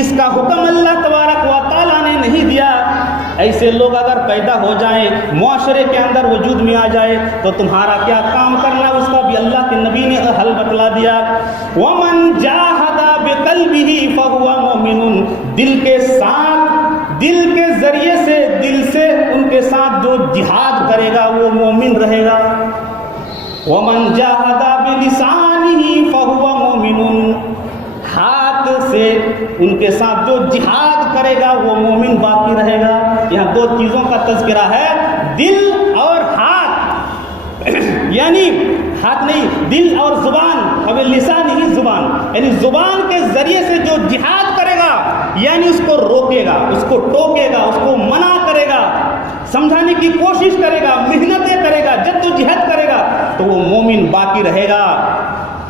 اس کا حکم اللہ تبارک و تعالیٰ نے نہیں دیا۔ ایسے لوگ اگر پیدا ہو جائیں، معاشرے کے اندر وجود میں آ جائے، تو تمہارا کیا کام کرنا ہے اس کا بھی اللہ کے نبی نے حل بتلا دیا۔ وَمَنْ جَاهَدَ بِقَلْبِهِ فَهُوَ مُؤْمِنٌ، دل کے ساتھ، دل کے ذریعے سے، دل سے ان کے ساتھ جو جہاد کرے گا وہ مومن رہے گا۔ وَمَنْ جَاهَدَ بِلِسَانِهِ فَهُوَ مُؤْمِنٌ، ہاتھ سے ان کے ساتھ جو جہاد کرے گا وہ مومن باقی رہے گا۔ یہاں دو چیزوں کا تذکرہ ہے، دل اور ہاتھ، یعنی ہاتھ نہیں، دل اور زبان، اب لسان ہی زبان، یعنی زبان کے ذریعے سے جو جہاد کرے گا، یعنی اس کو روکے گا، اس کو ٹوکے گا، اس کو منع کرے گا، سمجھانے کی کوشش کرے گا، محنتیں کرے گا، جدوجہد کرے گا، تو وہ مومن باقی رہے گا۔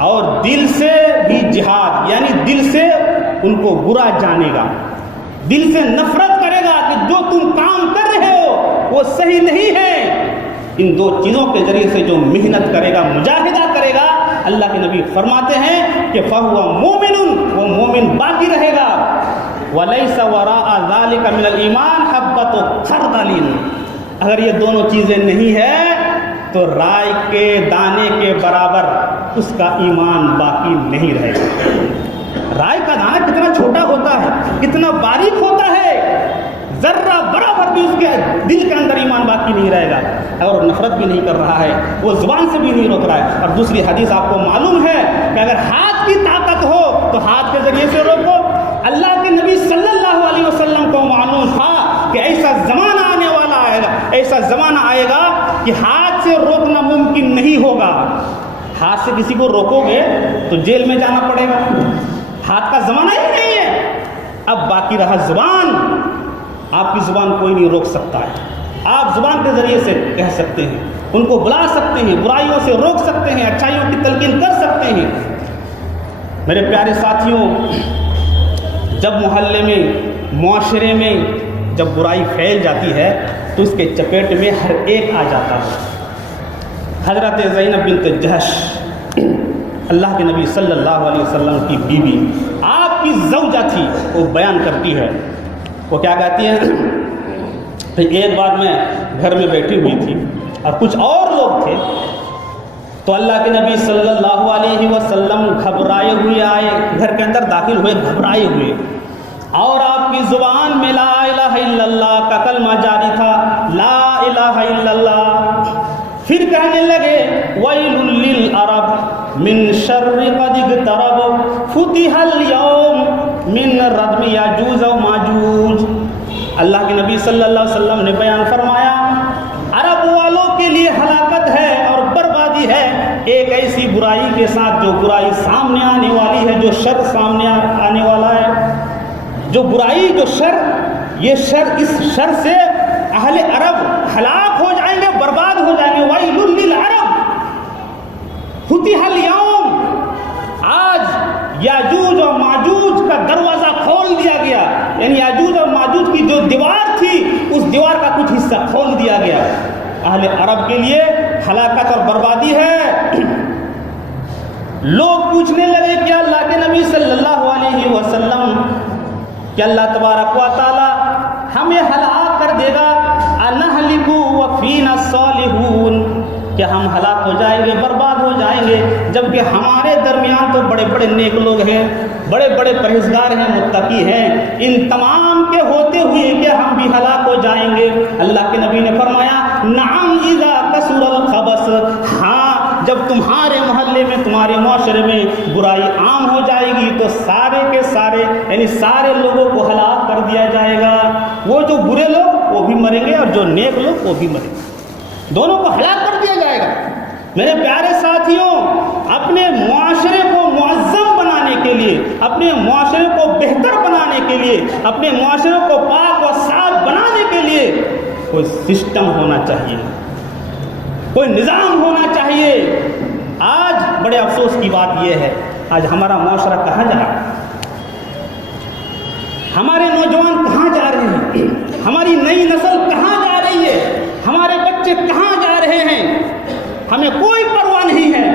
اور دل سے بھی جہاد، یعنی دل سے ان کو برا جانے گا، دل سے نفرت کرے گا کہ جو تم کام کر رہے ہو وہ صحیح نہیں ہے۔ ان دو چیزوں کے ذریعے سے جو محنت کرے گا، مجاہدہ کرے گا، اللہ کے نبی فرماتے ہیں کہ فَهُوَ مُؤْمِنٌ، وہ مومن باقی رہے گا۔ وَلَيْسَ وَرَاءَ ذَلِكَ مِنَ الْإِيمَانِ حَبَّةُ خَرْدَلٍ، اگر یہ دونوں چیزیں نہیں ہیں تو رائے کے دانے کے برابر اس کا ایمان باقی نہیں رہے گا۔ رائے کا دانہ کتنا چھوٹا ہوتا ہے، کتنا باریک ہوتا ہے، ذرہ برابر بھی اس کے دل کے اندر ایمان باقی نہیں رہے گا، اور نفرت بھی نہیں کر رہا ہے، وہ زبان سے بھی نہیں روک رہا ہے۔ اور دوسری حدیث آپ کو معلوم ہے کہ اگر ہاتھ کی طاقت ہو تو ہاتھ کے ذریعے سے روکو۔ اللہ کے نبی صلی اللہ علیہ وسلم کو معلوم تھا کہ ایسا زمانہ آنے والا آئے گا، ایسا زمانہ آئے گا کہ ہاتھ سے روکنا ممکن نہیں ہوگا۔ ہاتھ سے کسی کو روکو گے تو جیل میں جانا پڑے گا، ہاتھ کا زمانہ ہی نہیں ہے۔ اب باقی رہا زبان، آپ کی زبان کوئی نہیں روک سکتا ہے، آپ زبان کے ذریعے سے کہہ سکتے ہیں، ان کو بلا سکتے ہیں، برائیوں سے روک سکتے ہیں، اچھائیوں کی تلقین کر سکتے ہیں۔ میرے پیارے ساتھیوں، جب محلے میں، معاشرے میں جب برائی پھیل جاتی ہے تو اس کے چپیٹ میں ہر ایک آ جاتا ہے۔ حضرت زینب بنت جہش، اللہ کے نبی صلی اللہ علیہ وسلم کی بیوی، آپ کی زوجہ تھی، وہ بیان کرتی ہے، وہ کیا کہتی ہیں کہ ایک بار میں گھر میں بیٹھی ہوئی تھی اور کچھ اور لوگ تھے، تو اللہ کے نبی صلی اللہ علیہ وسلم گھبرائے ہوئے آئے، گھر کے اندر داخل ہوئے گھبرائے ہوئے، اور آپ کی زبان میں لا الہ الا اللہ کا کلمہ جاری تھا، لا الہ الا اللہ۔ پھر کہنے لگے وَيْلٌ لِّلْعَرَبِ مِن شَرِّ قَدِ اقْتَرَبَ فُتِحَ الْيَوْمِ مِن رَّدْمِ یاجوج و ماجوج۔ اللہ کے نبی صلی اللہ علیہ وسلم نے بیان فرمایا، عرب والوں کے لیے ہلاکت ہے اور بربادی ہے ایک ایسی برائی کے ساتھ جو برائی سامنے آنے والی ہے، جو شر سامنے آنے والا ہے، جو برائی، جو شر، یہ شر، اس شر سے اہل عرب ہلاک ہو جائیں گے، برباد ہو جائیں گے۔ وَيْلٌ لِّلْعَرَبِ فُتِحَ الْيَوْمِ، آج یاجوج اور ماجوج کا دروازہ کھول دیا گیا، یعنی یاجوج اور ماجوج کی جو دیوار تھی اس دیوار کا کچھ حصہ کھول دیا گیا۔ اہل عرب کے لیے ہلاکت اور بربادی ہے۔ لوگ پوچھنے لگے کہ اللہ کے نبی صلی اللہ علیہ وسلم، کہ اللہ تبارک و تعالی ہمیں ہلاک کر دے گا، انہلک وفینا الصالحون، کہ ہم ہلاک ہو جائیں گے، برباد ہو جائیں گے، جبکہ ہمارے درمیان تو بڑے بڑے نیک لوگ ہیں، بڑے بڑے پرہیزگار ہیں، متقی ہیں، ان تمام کے ہوتے ہوئے کہ ہم بھی ہلاک ہو جائیں گے۔ اللہ کے نبی نے فرمایا نعم اذا کثر الخبث، ہاں جب تمہارے محلے میں، تمہارے معاشرے میں برائی عام ہو جائے گی تو سارے کے سارے، یعنی سارے لوگوں کو ہلاک کر دیا جائے گا۔ وہ جو برے لوگ وہ بھی مریں گے اور جو نیک لوگ وہ بھی مریں گے، دونوں کو ہلاک کر دیا جائے گا۔ میرے پیارے ساتھیوں، اپنے معاشرے کو معظم بنانے کے لیے، اپنے معاشرے کو بہتر بنانے کے لیے، اپنے معاشرے کو پاک و صاف بنانے کے لیے کوئی سسٹم ہونا چاہیے، کوئی نظام ہونا چاہیے۔ آج بڑے افسوس کی بات یہ ہے، آج ہمارا معاشرہ کہاں جا رہا ہے، ہمارے نوجوان کہاں جا رہے ہیں، ہماری نئی نسل کہاں جا رہی ہے، ہمارے بچے کہاں جا رہے ہیں، ہمیں کوئی پرواہ نہیں ہے۔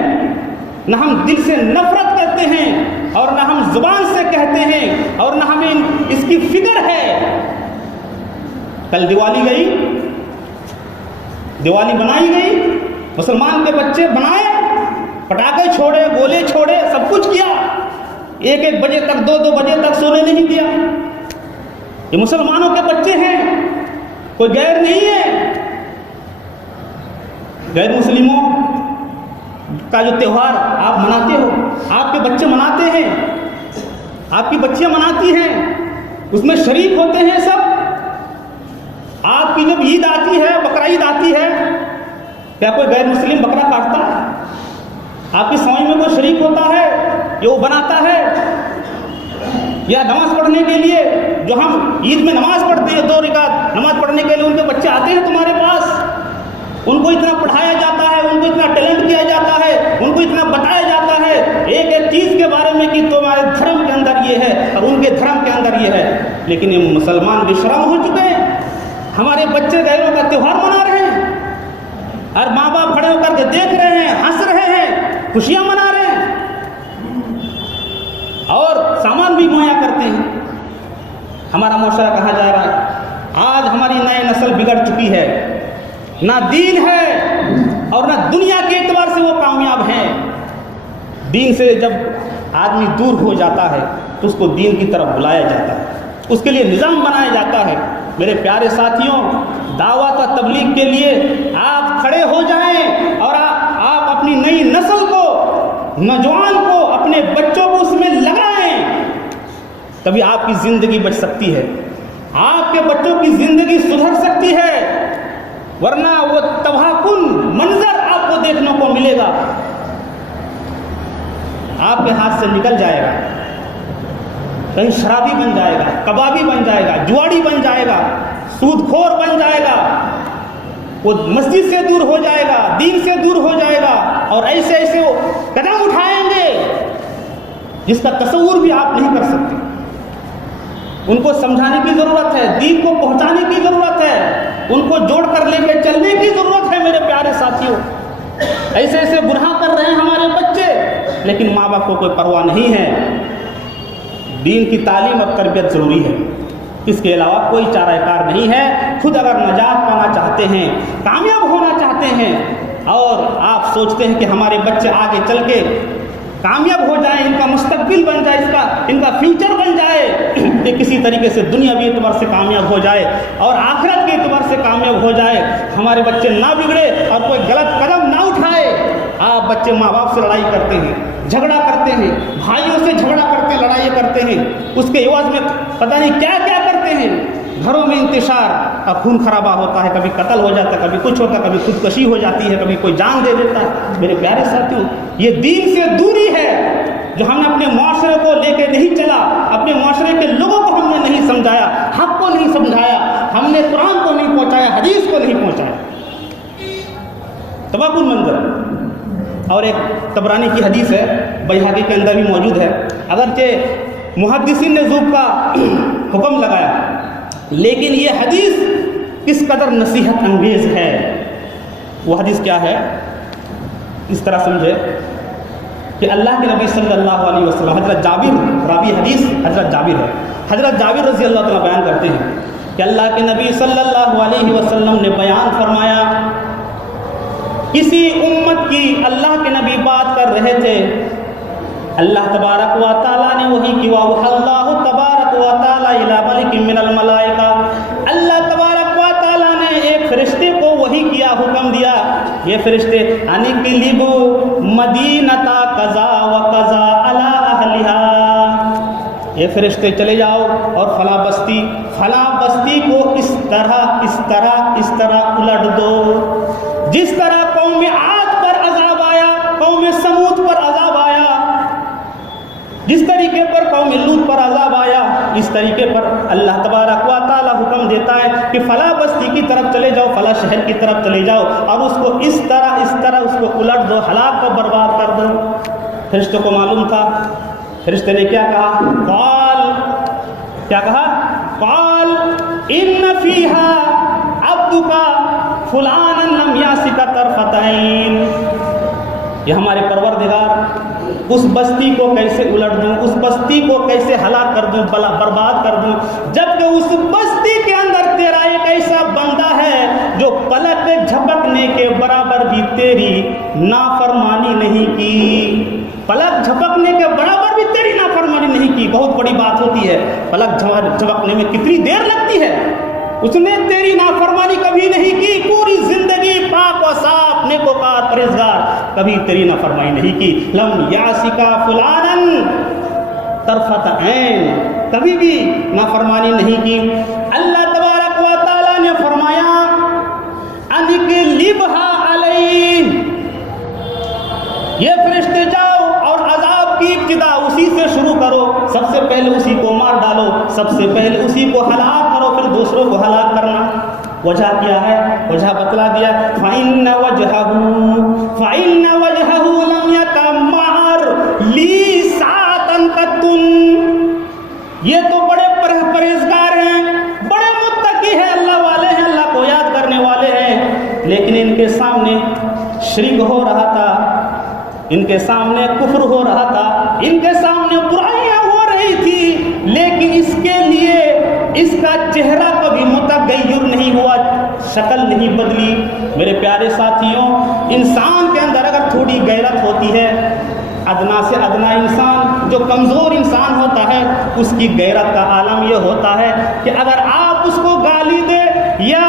نہ ہم دل سے نفرت کرتے ہیں اور نہ ہم زبان سے کہتے ہیں اور نہ ہمیں اس کی فکر ہے۔ کل دیوالی گئی، دیوالی بنائی گئی، مسلمان کے بچے بنائے، پٹاخے چھوڑے، گولے چھوڑے، سب کچھ کیا، ایک ایک بجے تک، دو دو بجے تک سونے نہیں دیا۔ یہ مسلمانوں کے بچے ہیں، کوئی غیر نہیں ہے۔ غیر مسلموں کا جو تہوار آپ مناتے ہو، آپ کے بچے مناتے ہیں، آپ کی بچیاں مناتی ہیں، اس میں شریک ہوتے ہیں سب، آپ کی جب عید آتی ہے، بقرہ عید آتی ہے، کیا کوئی غیر مسلم بکرا کاٹتا ہے؟ آپ کی سمجھ میں کوئی شریک ہوتا ہے یہ وہ بناتا ہے؟ یا نماز پڑھنے کے لیے جو ہم عید میں نماز پڑھتے ہیں 2 رکعت نماز پڑھنے کے لیے ان کے بچے آتے ہیں تمہارے پاس، ان کو اتنا پڑھایا جاتا ہے، ان کو اتنا ٹیلنٹ کیا جاتا ہے، ان کو اتنا بتایا جاتا ہے ایک ایک چیز کے بارے میں کہ تمہارے دھرم کے اندر یہ ہے اور ان کے دھرم کے اندر یہ ہے، لیکن یہ مسلمان بے شرم ہو چکے ہیں، ہمارے بچے غیروں کا تہوار منا رہے ہیں اور ماں باپ کھڑے ہو کر کے دیکھ رہے ہیں، ہنس رہے ہیں، خوشیاں منا رہے ہیں اور سامان بھی مہیا کرتے ہیں۔ ہمارا معاشرہ کہاں جا رہا ہے؟ آج ہماری نئی نسل بگڑ چکی ہے، نہ دین ہے اور نہ دنیا کے اعتبار سے وہ کامیاب ہیں۔ دین سے جب آدمی دور ہو جاتا ہے تو اس کو دین کی طرف بلایا جاتا ہے، اس کے لیے نظام بنایا جاتا ہے۔ میرے پیارے ساتھیوں، دعوت و تبلیغ کے لیے آپ کھڑے ہو جائیں اور آپ اپنی نئی نسل کو، نوجوان کو، اپنے بچوں کو اس میں لگائیں، تبھی آپ کی زندگی بچ سکتی ہے، آپ کے بچوں کی زندگی سدھر سکتی ہے، ورنہ وہ تباہ کن منظر آپ کو دیکھنے کو ملے گا، آپ کے ہاتھ سے نکل جائے گا، کہیں شرابی بن جائے گا، کبابی بن جائے گا، جواڑی بن جائے گا، سود خور بن جائے گا، وہ مسجد سے دور ہو جائے گا، دین سے دور ہو جائے گا، اور ایسے ایسے وہ قدم اٹھائیں گے جس کا تصور بھی آپ نہیں کر سکتے۔ ان کو سمجھانے کی ضرورت ہے، دین کو پہنچانے کی ضرورت ہے، ان کو جوڑ کر لے کے چلنے کی ضرورت ہے۔ میرے پیارے ساتھیوں، ایسے ایسے گناہ کر رہے ہیں ہمارے بچے، لیکن ماں باپ کو کوئی پرواہ نہیں ہے۔ دین کی تعلیم اور تربیت ضروری ہے، اس کے علاوہ کوئی چارہ کار نہیں ہے۔ خود اگر نجات پانا چاہتے ہیں، کامیاب ہونا چاہتے ہیں، اور آپ سوچتے ہیں کہ ہمارے بچے آگے چل کے کامیاب ہو جائیں، ان کا مستقبل بن جائے، ان کا فیوچر بن جائے، کہ کسی طریقے سے دنیاوی اعتبار سے کامیاب ہو جائے اور آخرت کے اعتبار سے کامیاب ہو جائے، ہمارے بچے نہ بگڑے اور کوئی غلط قدم نہ اٹھائے۔ آپ بچے ماں باپ سے لڑائی کرتے ہیں، جھگڑا کرتے ہیں، بھائیوں سے جھگڑا کرتے ہیں، لڑائی کرتے ہیں، اس کے عوض میں پتہ نہیں کیا کیا کرتے ہیں، گھروں میں انتشار اور خون خرابہ ہوتا ہے، کبھی قتل ہو جاتا ہے، کبھی کچھ ہوتا ہے، کبھی خودکشی ہو جاتی ہے، کبھی کوئی جان دے دیتا ہے۔ میرے پیارے ساتھیوں، یہ دین سے دوری ہے جو ہم نے اپنے معاشرے کو لے کے نہیں چلا، اپنے معاشرے کے لوگوں کو ہم نے نہیں سمجھایا، حق کو نہیں سمجھایا، ہم نے قرآن کو نہیں پہنچایا، حدیث کو نہیں پہنچایا۔ تباہ منظر۔ اور ایک طبرانی کی حدیث ہے، بیہقی کے اندر بھی موجود ہے، اگرچہ محدثین نے ذوب کا حکم لگایا، لیکن یہ حدیث کس قدر نصیحت انگیز ہے۔ وہ حدیث کیا ہے؟ اس طرح سمجھے کہ اللہ کے نبی صلی اللہ علیہ وسلم، حضرت جابر، راوی حدیث حضرت جابر ہے، حضرت جابر رضی اللہ تعالیٰ بیان کرتے ہیں کہ اللہ کے نبی صلی اللہ علیہ وسلم نے بیان فرمایا، کسی امت کی اللہ کے نبی بات کر رہے تھے، اللہ تبارک و تعالیٰ نے وحی کی، وَأَوْحَى اللَّهُ تَبَارَكَ وَتَعَالَىٰ إِلَىٰ مَلِكٍ مِّنَ الْمَلَائِكَةِ، اللہ تبارک و تعالیٰ نے ایک فرشتے کو وحی کیا، حکم دیا، یہ فرشتے اَنِقْلِبُوا مَدِينَةَ كَذَا وَكَذَا عَلَىٰ أَهْلِهَا، یہ فرشتے چلے جاؤ اور فلاں بستی کو اس طرح الٹ دو، جس طرح قوم عاد پر عذاب آیا، قوم سمود پر عذاب آیا، جس طریقے پر قوم لوط پر عذاب آیا، اس طریقے پر اللہ تبارک و تعالی حکم دیتا ہے کہ فلاں بستی کی طرف چلے جاؤ، فلاں شہر کی طرف چلے جاؤ، اور اس کو اس طرح اس کو الٹ دو، ہلاک کو برباد کر دو۔ فرشتوں کو معلوم تھا، فرشتے نے کیا کہا؟ قال ان فیہا عبدک فلانا لم یاسک طرفۃ عین، یہ ہمارے پروردگار اس بستی کو کیسے الٹ دوں، اس بستی کو کیسے ہلاک کر دوں، برباد کر دوں، جبکہ اس بستی کے اندر تیرا ایک ایسا بندہ ہے جو پلک جھپکنے کے برابر بھی تیری نافرمانی نہیں کی، پلک جھپکنے کے برابر بھی تیری نافرمانی نہیں کی۔ بہت بڑی بات ہوتی ہے، پلک جھپکنے میں کتنی دیر لگتی ہے، اس نے تیری نافرمانی کبھی نہیں کی، پوری زندگی پاک و صاف نیکوکار پرہیزگار، کبھی تیری نافرمانی نہیں کی۔ لم یاسکا فلانا طرفۃ عین، کبھی بھی نافرمانی نہیں کی۔ اللہ تبارک و تعالی نے فرمایا پہلے اسی کو مار ڈالو، سب سے پہلے اسی کو ہلاک کرو، پھر دوسروں کو ہلاک کرنا۔ وجہ کیا ہے؟ وجہ بتلا دیا، فَإِنَّ وَجْهَهُ لَمْ يَتَمَّعَرْ لِي سَاعَةً قَطٌّ۔ یہ تو بڑے پرہیزگار ہیں، بڑے متقی ہیں، اللہ والے ہیں، اللہ کو یاد کرنے والے ہیں، لیکن ان کے سامنے شرک ہو رہا تھا، ان کے سامنے کفر ہو رہا تھا، ان کے سامنے برائیاں ہو رہی تھی، لیکن اس کے لیے اس کا چہرہ کبھی متغیر نہیں ہوا، شکل نہیں بدلی۔ میرے پیارے ساتھیوں، انسان کے اندر اگر تھوڑی غیرت ہوتی ہے، ادنا سے ادنا انسان جو کمزور انسان ہوتا ہے، اس کی غیرت کا عالم یہ ہوتا ہے کہ اگر آپ اس کو گالی دے، یا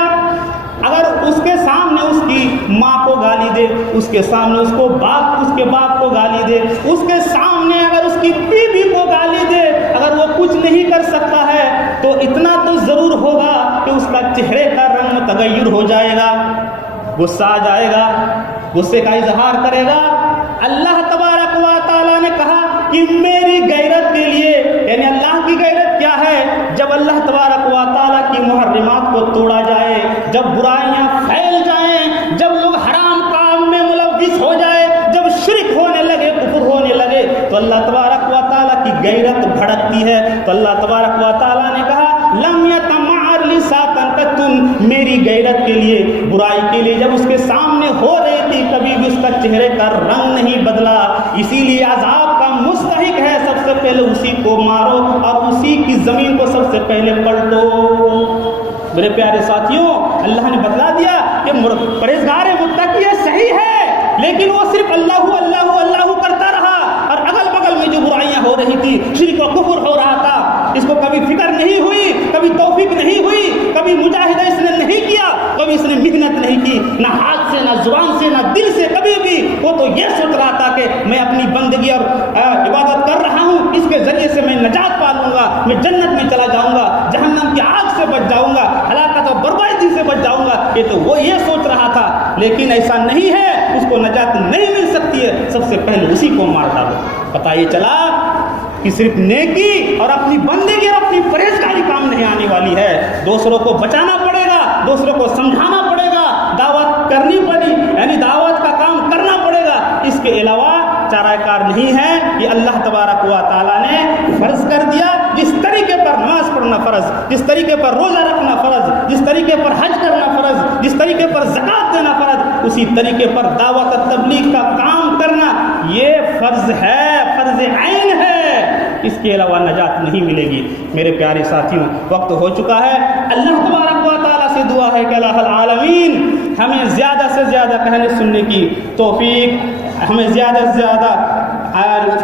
اگر اس کے سامنے اس کی ماں کو گالی دے، اس کے سامنے اس کے باپ کو گالی دے، اس کے سامنے اگر اس کی بیوی کو گالی دے، اگر وہ کچھ نہیں کر سکتا ہے تو اتنا تو ضرور ہوگا کہ اس کا چہرے کا رنگ متغیر ہو جائے گا، غصہ آ جائے گا، غصے کا اظہار کرے گا۔ اللہ تبارک و تعالیٰ نے کہا کہ میری غیرت کے لیے، یعنی اللہ کی غیرت کیا ہے؟ جب اللہ تبارک و تعالیٰ کی محرمات کو توڑا جائے، جب برائیاں پھیل جائیں، جب لوگ حرام کام میں ملوث ہو جائے، جب شرک ہونے لگے، کفر ہونے لگے، تو اللہ تبارک و تعالیٰ کی غیرت بھڑکتی ہے۔ تو اللہ تبارک و تعالیٰ نے کہا لم یتمعر لساطن قطن، میری غیرت کے لیے، برائی کے لیے جب اس کے سامنے ہو رہی تھی، کبھی بھی اس کا چہرے کا رنگ نہیں بدلا، اسی لیے عذاب کا مستحق ہے، سب سے پہلے اسی کو مارو اور اسی کی زمین کو سب سے پہلے پلٹو۔ میرے پیارے ساتھیوں، اللہ نے بتلا دیا کہ پرہیزگار متقی صحیح ہے، لیکن وہ صرف اللہ اللہ اللہ کرتا رہا، اور اگل بغل میں جو برائیاں ہو رہی تھی، شرک و کفر ہو رہا تھا، اس کو کبھی فکر نہیں ہوئی، کبھی توفیق نہیں ہوئی، کبھی مجاہدہ اس نے نہیں کیا، کبھی اس نے محنت نہیں کی، نہ ہاتھ سے، نہ زبان سے، نہ دل سے، کبھی بھی وہ تو یہ سوچ رہا تھا کہ میں اپنی بندگی اور عبادت کر رہا ہوں، اس کے ذریعے سے میں نجات پا لوں گا، میں جنت میں چلا جاؤں گا، جہنم کی آگ سے بچ جاؤں گا، ہلاکت اور بربادی سے بچ جاؤں گا، یہ تو وہ یہ سوچ رہا تھا، لیکن ایسا نہیں ہے، اس کو نجات نہیں مل سکتی ہے، سب سے پہلے اسی کو مار ڈالو۔ پتہ یہ چلا کہ صرف نیکی اور اپنی بندگی اور اپنی پرہیزگاری کام نہیں آنے والی ہے، دوسروں کو بچانا پڑے گا، دوسروں کو سمجھانا پڑے گا، دعوت کرنی پڑی، یعنی دعوت کا کام کرنا پڑے گا، اس کے علاوہ چارہ کار نہیں ہے۔ یہ اللہ تبارک و تعالیٰ نے فرض کر دیا، جس طریقے پر نماز پڑھنا فرض، جس طریقے پر روزہ رکھنا فرض، جس طریقے پر حج کرنا فرض، جس طریقے پر زکوٰۃ دینا فرض، اسی طریقے پر دعوت و تبلیغ کا کام کرنا یہ فرض ہے، فرض عین ہے، اس کے علاوہ نجات نہیں ملے گی۔ میرے پیارے ساتھیوں، وقت ہو چکا ہے، اللہ تبارک و تعالیٰ سے دعا ہے کہ الہ العالمین ہمیں زیادہ سے زیادہ کہنے سننے کی توفیق، ہمیں زیادہ سے زیادہ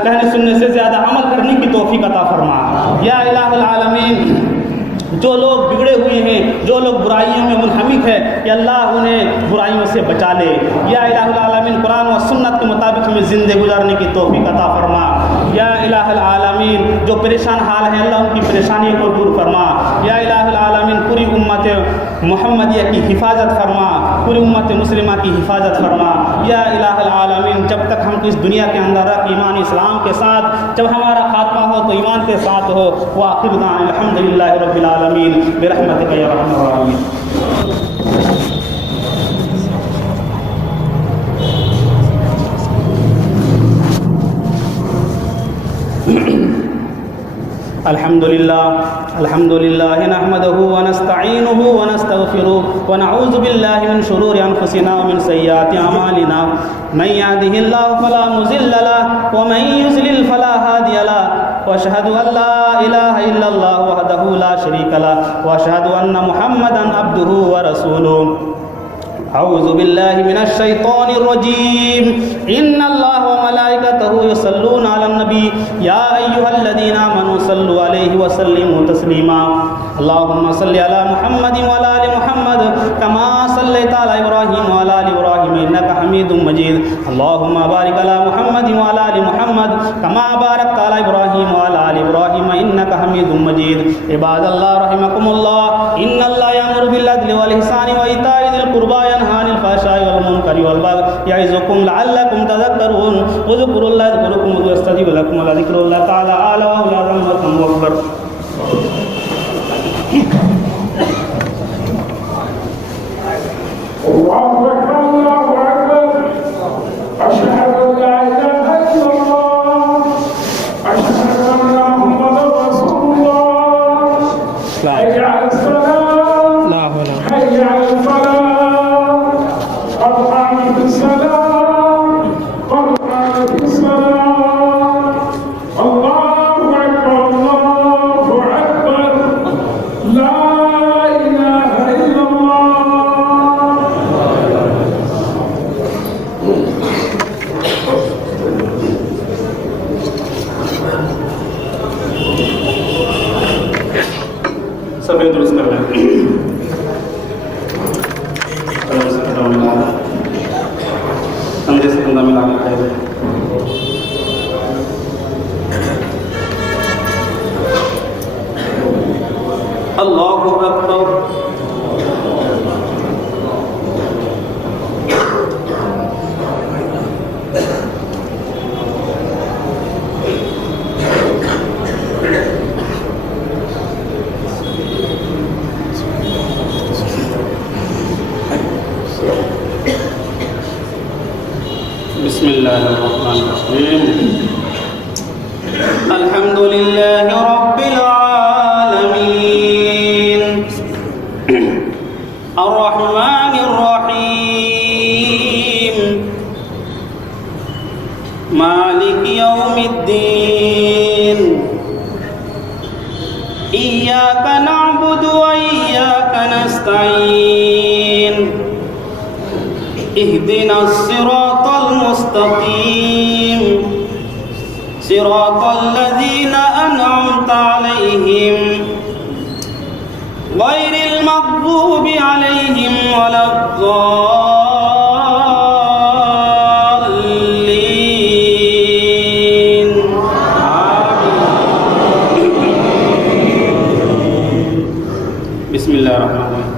کہنے سننے سے زیادہ عمل کرنے کی توفیق عطا فرما۔ یا الہ العالمین، جو لوگ بگڑے ہوئے ہیں، جو لوگ برائیوں میں منہمک ہے، کہ اللہ انہیں برائیوں سے بچا لے۔ یا الہ العالمین، قرآن و سنت کے مطابق ہمیں زندگی گزارنے کی توفیق عطا فرما۔ یا الہ العالمین، جو پریشان حال ہیں اللہ ان کی پریشانیوں کو دور فرما۔ یا الہ العالمین، پوری امت محمدیہ کی حفاظت فرما، پوری امت مسلمہ کی حفاظت فرما۔ یا الہ العالمین، جب تک ہم اس دنیا کے اندر ایمان اسلام کے ساتھ، جب ہمارا خاتمہ ہو تو ایمان کے ساتھ ہو۔ وآخر دعوانا الحمدللہ رب العالمین برحمتک یا ارحم الراحمین۔ الحمد لله نحمده ونستعينه ونستغفره ونعوذ بالله من شرور أنفسنا ومن سيئات أعمالنا، من يهده الله فلا مضل له ومن يضلل فلا هادي له، وأشهد أن لا إله إلا الله وحده لا شريك له، وأشهد أن محمدا عبده ورسوله۔ أعوذ بالله من الشيطان الرجيم، إن الله وملائكته يصلون على النبي يا أيها الذين آمنوا صلوا عليه وسلموا تسليما۔ اللهم صل على محمد وعلى آل محمد كما صليت على إبراهيم وعلى آل إبراهيم إنك حميد مجيد۔ اللهم بارك على محمد وعلى آل محمد كما باركت على إبراهيم وعلى آل إبراهيم إنك حميد مجيد۔ عباد الله رحمكم الله، إن الله يأمر بالعدل والإحسان وإيتاء ذي القربى، ينهى عن الفحشاء والمنكر والمنكر والبغي يعظكم لعلكم تذكرون اذكروا الله يذكركم ويستجيب لكم ولذكر الله تعالى أعلى وأولى ذنبكم وأكبر. الله أكبر الله أكبر أشهد أن لا إله إلا الله أشهد أن محمدا رسول الله حي على الصلاة حي على الفلاح قد قامت الصلاة قد قامت الصلاة الله أكبر الله أكبر لا إله إلا الله. سبھی درست کر لیں. کندھے سے کندھا ملا کے کھڑے ہوئے. اللہ اکبر. بسم اللہ الرحمن الرحیم. الحمد للہ رب العالمین الرحمن الرحیم مالک یوم الدین ایاک نعبد و ایاک نستعین اهدنا الصراط المستقيم صراط الذين أنعمت عليهم غير المغضوب عليهم ولا الضالين آمين. بسم الله الرحمن الرحيم.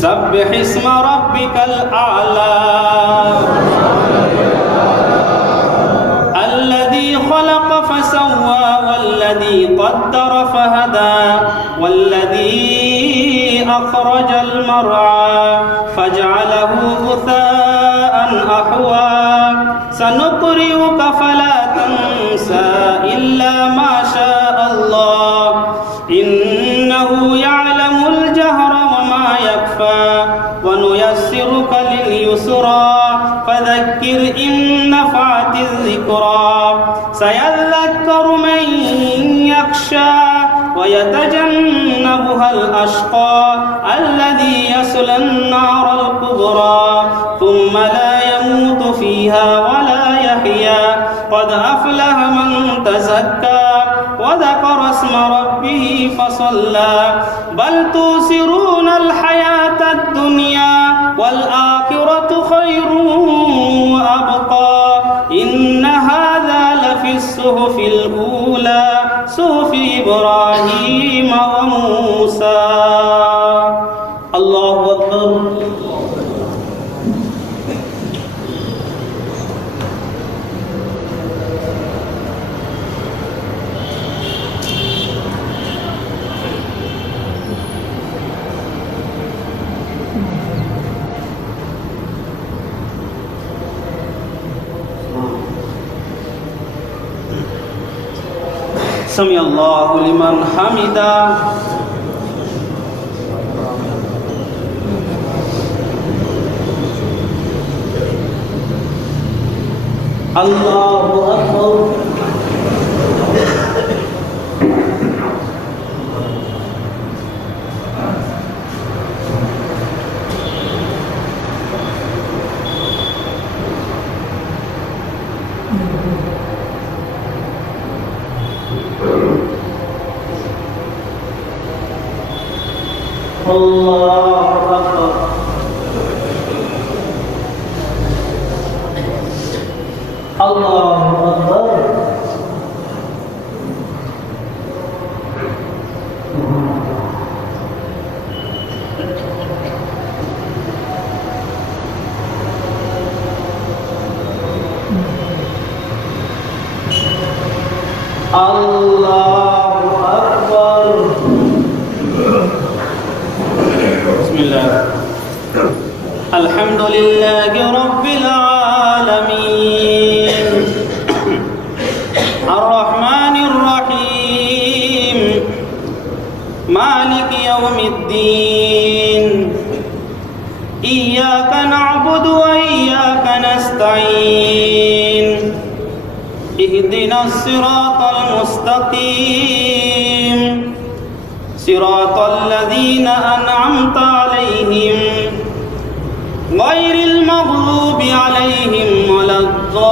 سبح اسم ربك الأعلى الذي خلق فسوى والذي قدر فهدى والذي أخرج المرعى فجعله غثاء أحوى سنقرئك فلا تنسى إلا ما شاء الله إنه يعلم الجهر وما يخفى ونيسرك لليسرى فذكر إن نفعت الذكرى سيذكر من يخشى ويتجنبها الأشقى الذي يصلى النار الكبرى ثم لا يموت فيها ولا يحيا قد أفلح من تزكى وذكر اسم ربه فصلى بل تؤثرون الحياة الدنيا والآخرة خير وأبقى إن هذا لفي الصحف الأولى صحف إبراهيم وموسى. الله أكبر. سمع اللہ لمن حمدا. اللہ اکبر. اللہ اکبر. اللہ اکبر. اللہ اکبر. بسم اللہ. الحمد للہ رب العالمین الرحمن الرحیم مالک یوم الدین ایاک نعبد و ایاک نستعین اهدنا الصراط المستقیم صراط الذین انعمت علیہم غیر المغضوب علیہم ولا الضالین.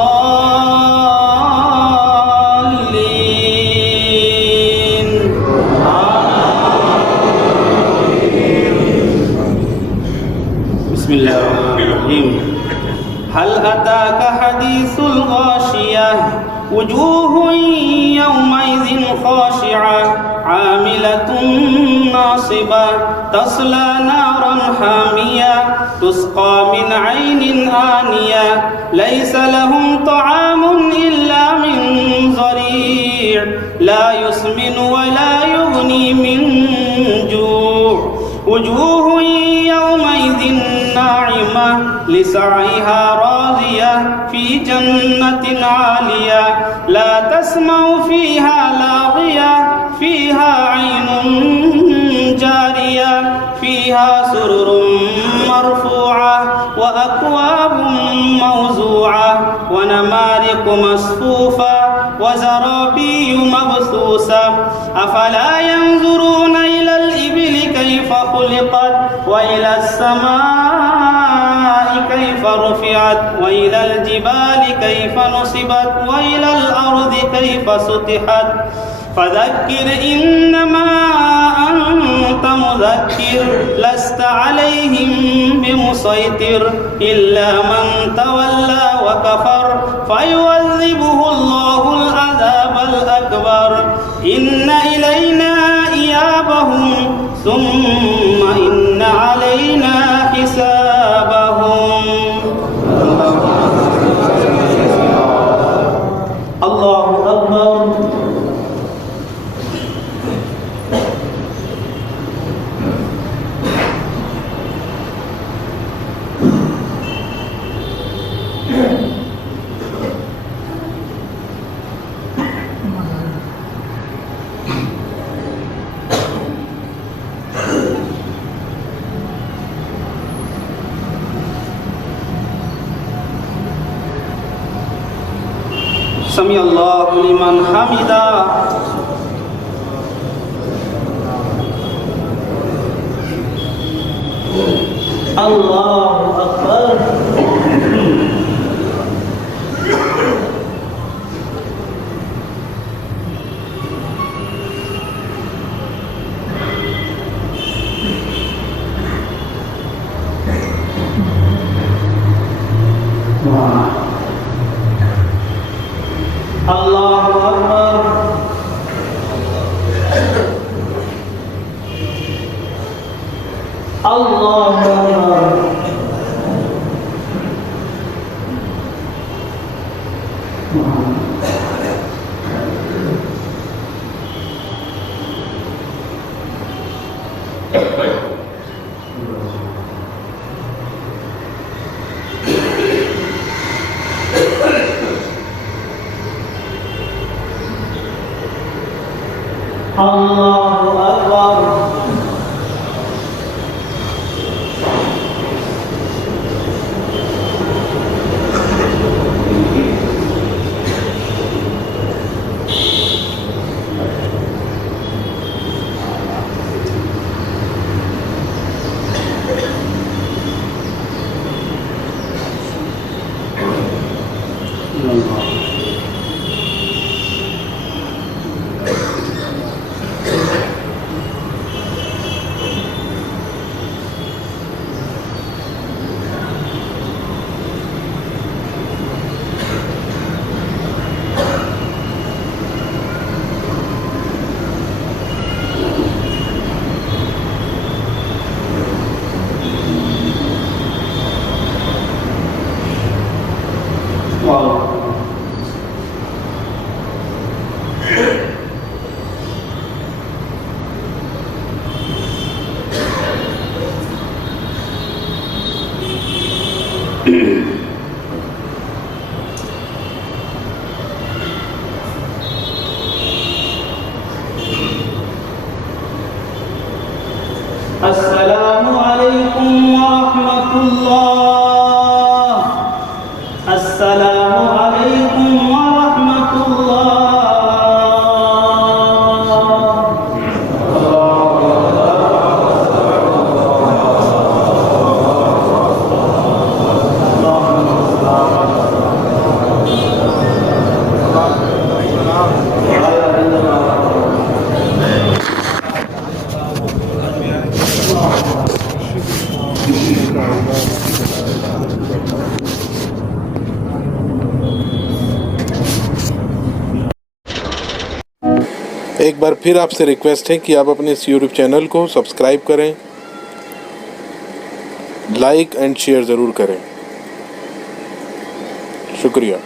بسم اللہ الرحمن الرحیم. هل أتاك حديث الغاشية وجوه يومئذ خاشعة عاملة ناصبة تصلى نارا حامية تسقى من عين آنية ليس لهم طعام إلا من ضريع لا يسمن ولا يغني من جوع وجوه يومئذ ناعمة لسعيها راضية في جنة عالية لا تسمع فيها لاغية فيها عين جارية فيها سرر مرفوعة وأكواب موضوعة ونمارق مصفوفة وزرابي مبثوثة أفلا ينظرون إلى الإبل كيف خلقت وإلى السماء كيف رفعت وإلى الجبال كيف نصبت وإلى الأرض كيف سطحت فذكر إنما أنت مذكر لست عليهم بمسيطر إلا من تولى وكفر فيعذبه الله العذاب الأكبر إن إلينا إيابهم ثم إن علينا حسابهم. الله أكبر. سمع اللہ لمن حمدا. اللہ اکبر. اللہ اکبر. اللہ اکبر. اللہ اکبر. Wow. علیکم ورحمۃ اللہ۔ ایک بار پھر آپ سے ریکویسٹ ہے کہ آپ اپنے اس یوٹیوب چینل کو سبسکرائب کریں، لائک اینڈ شیئر ضرور کریں۔ شکریہ۔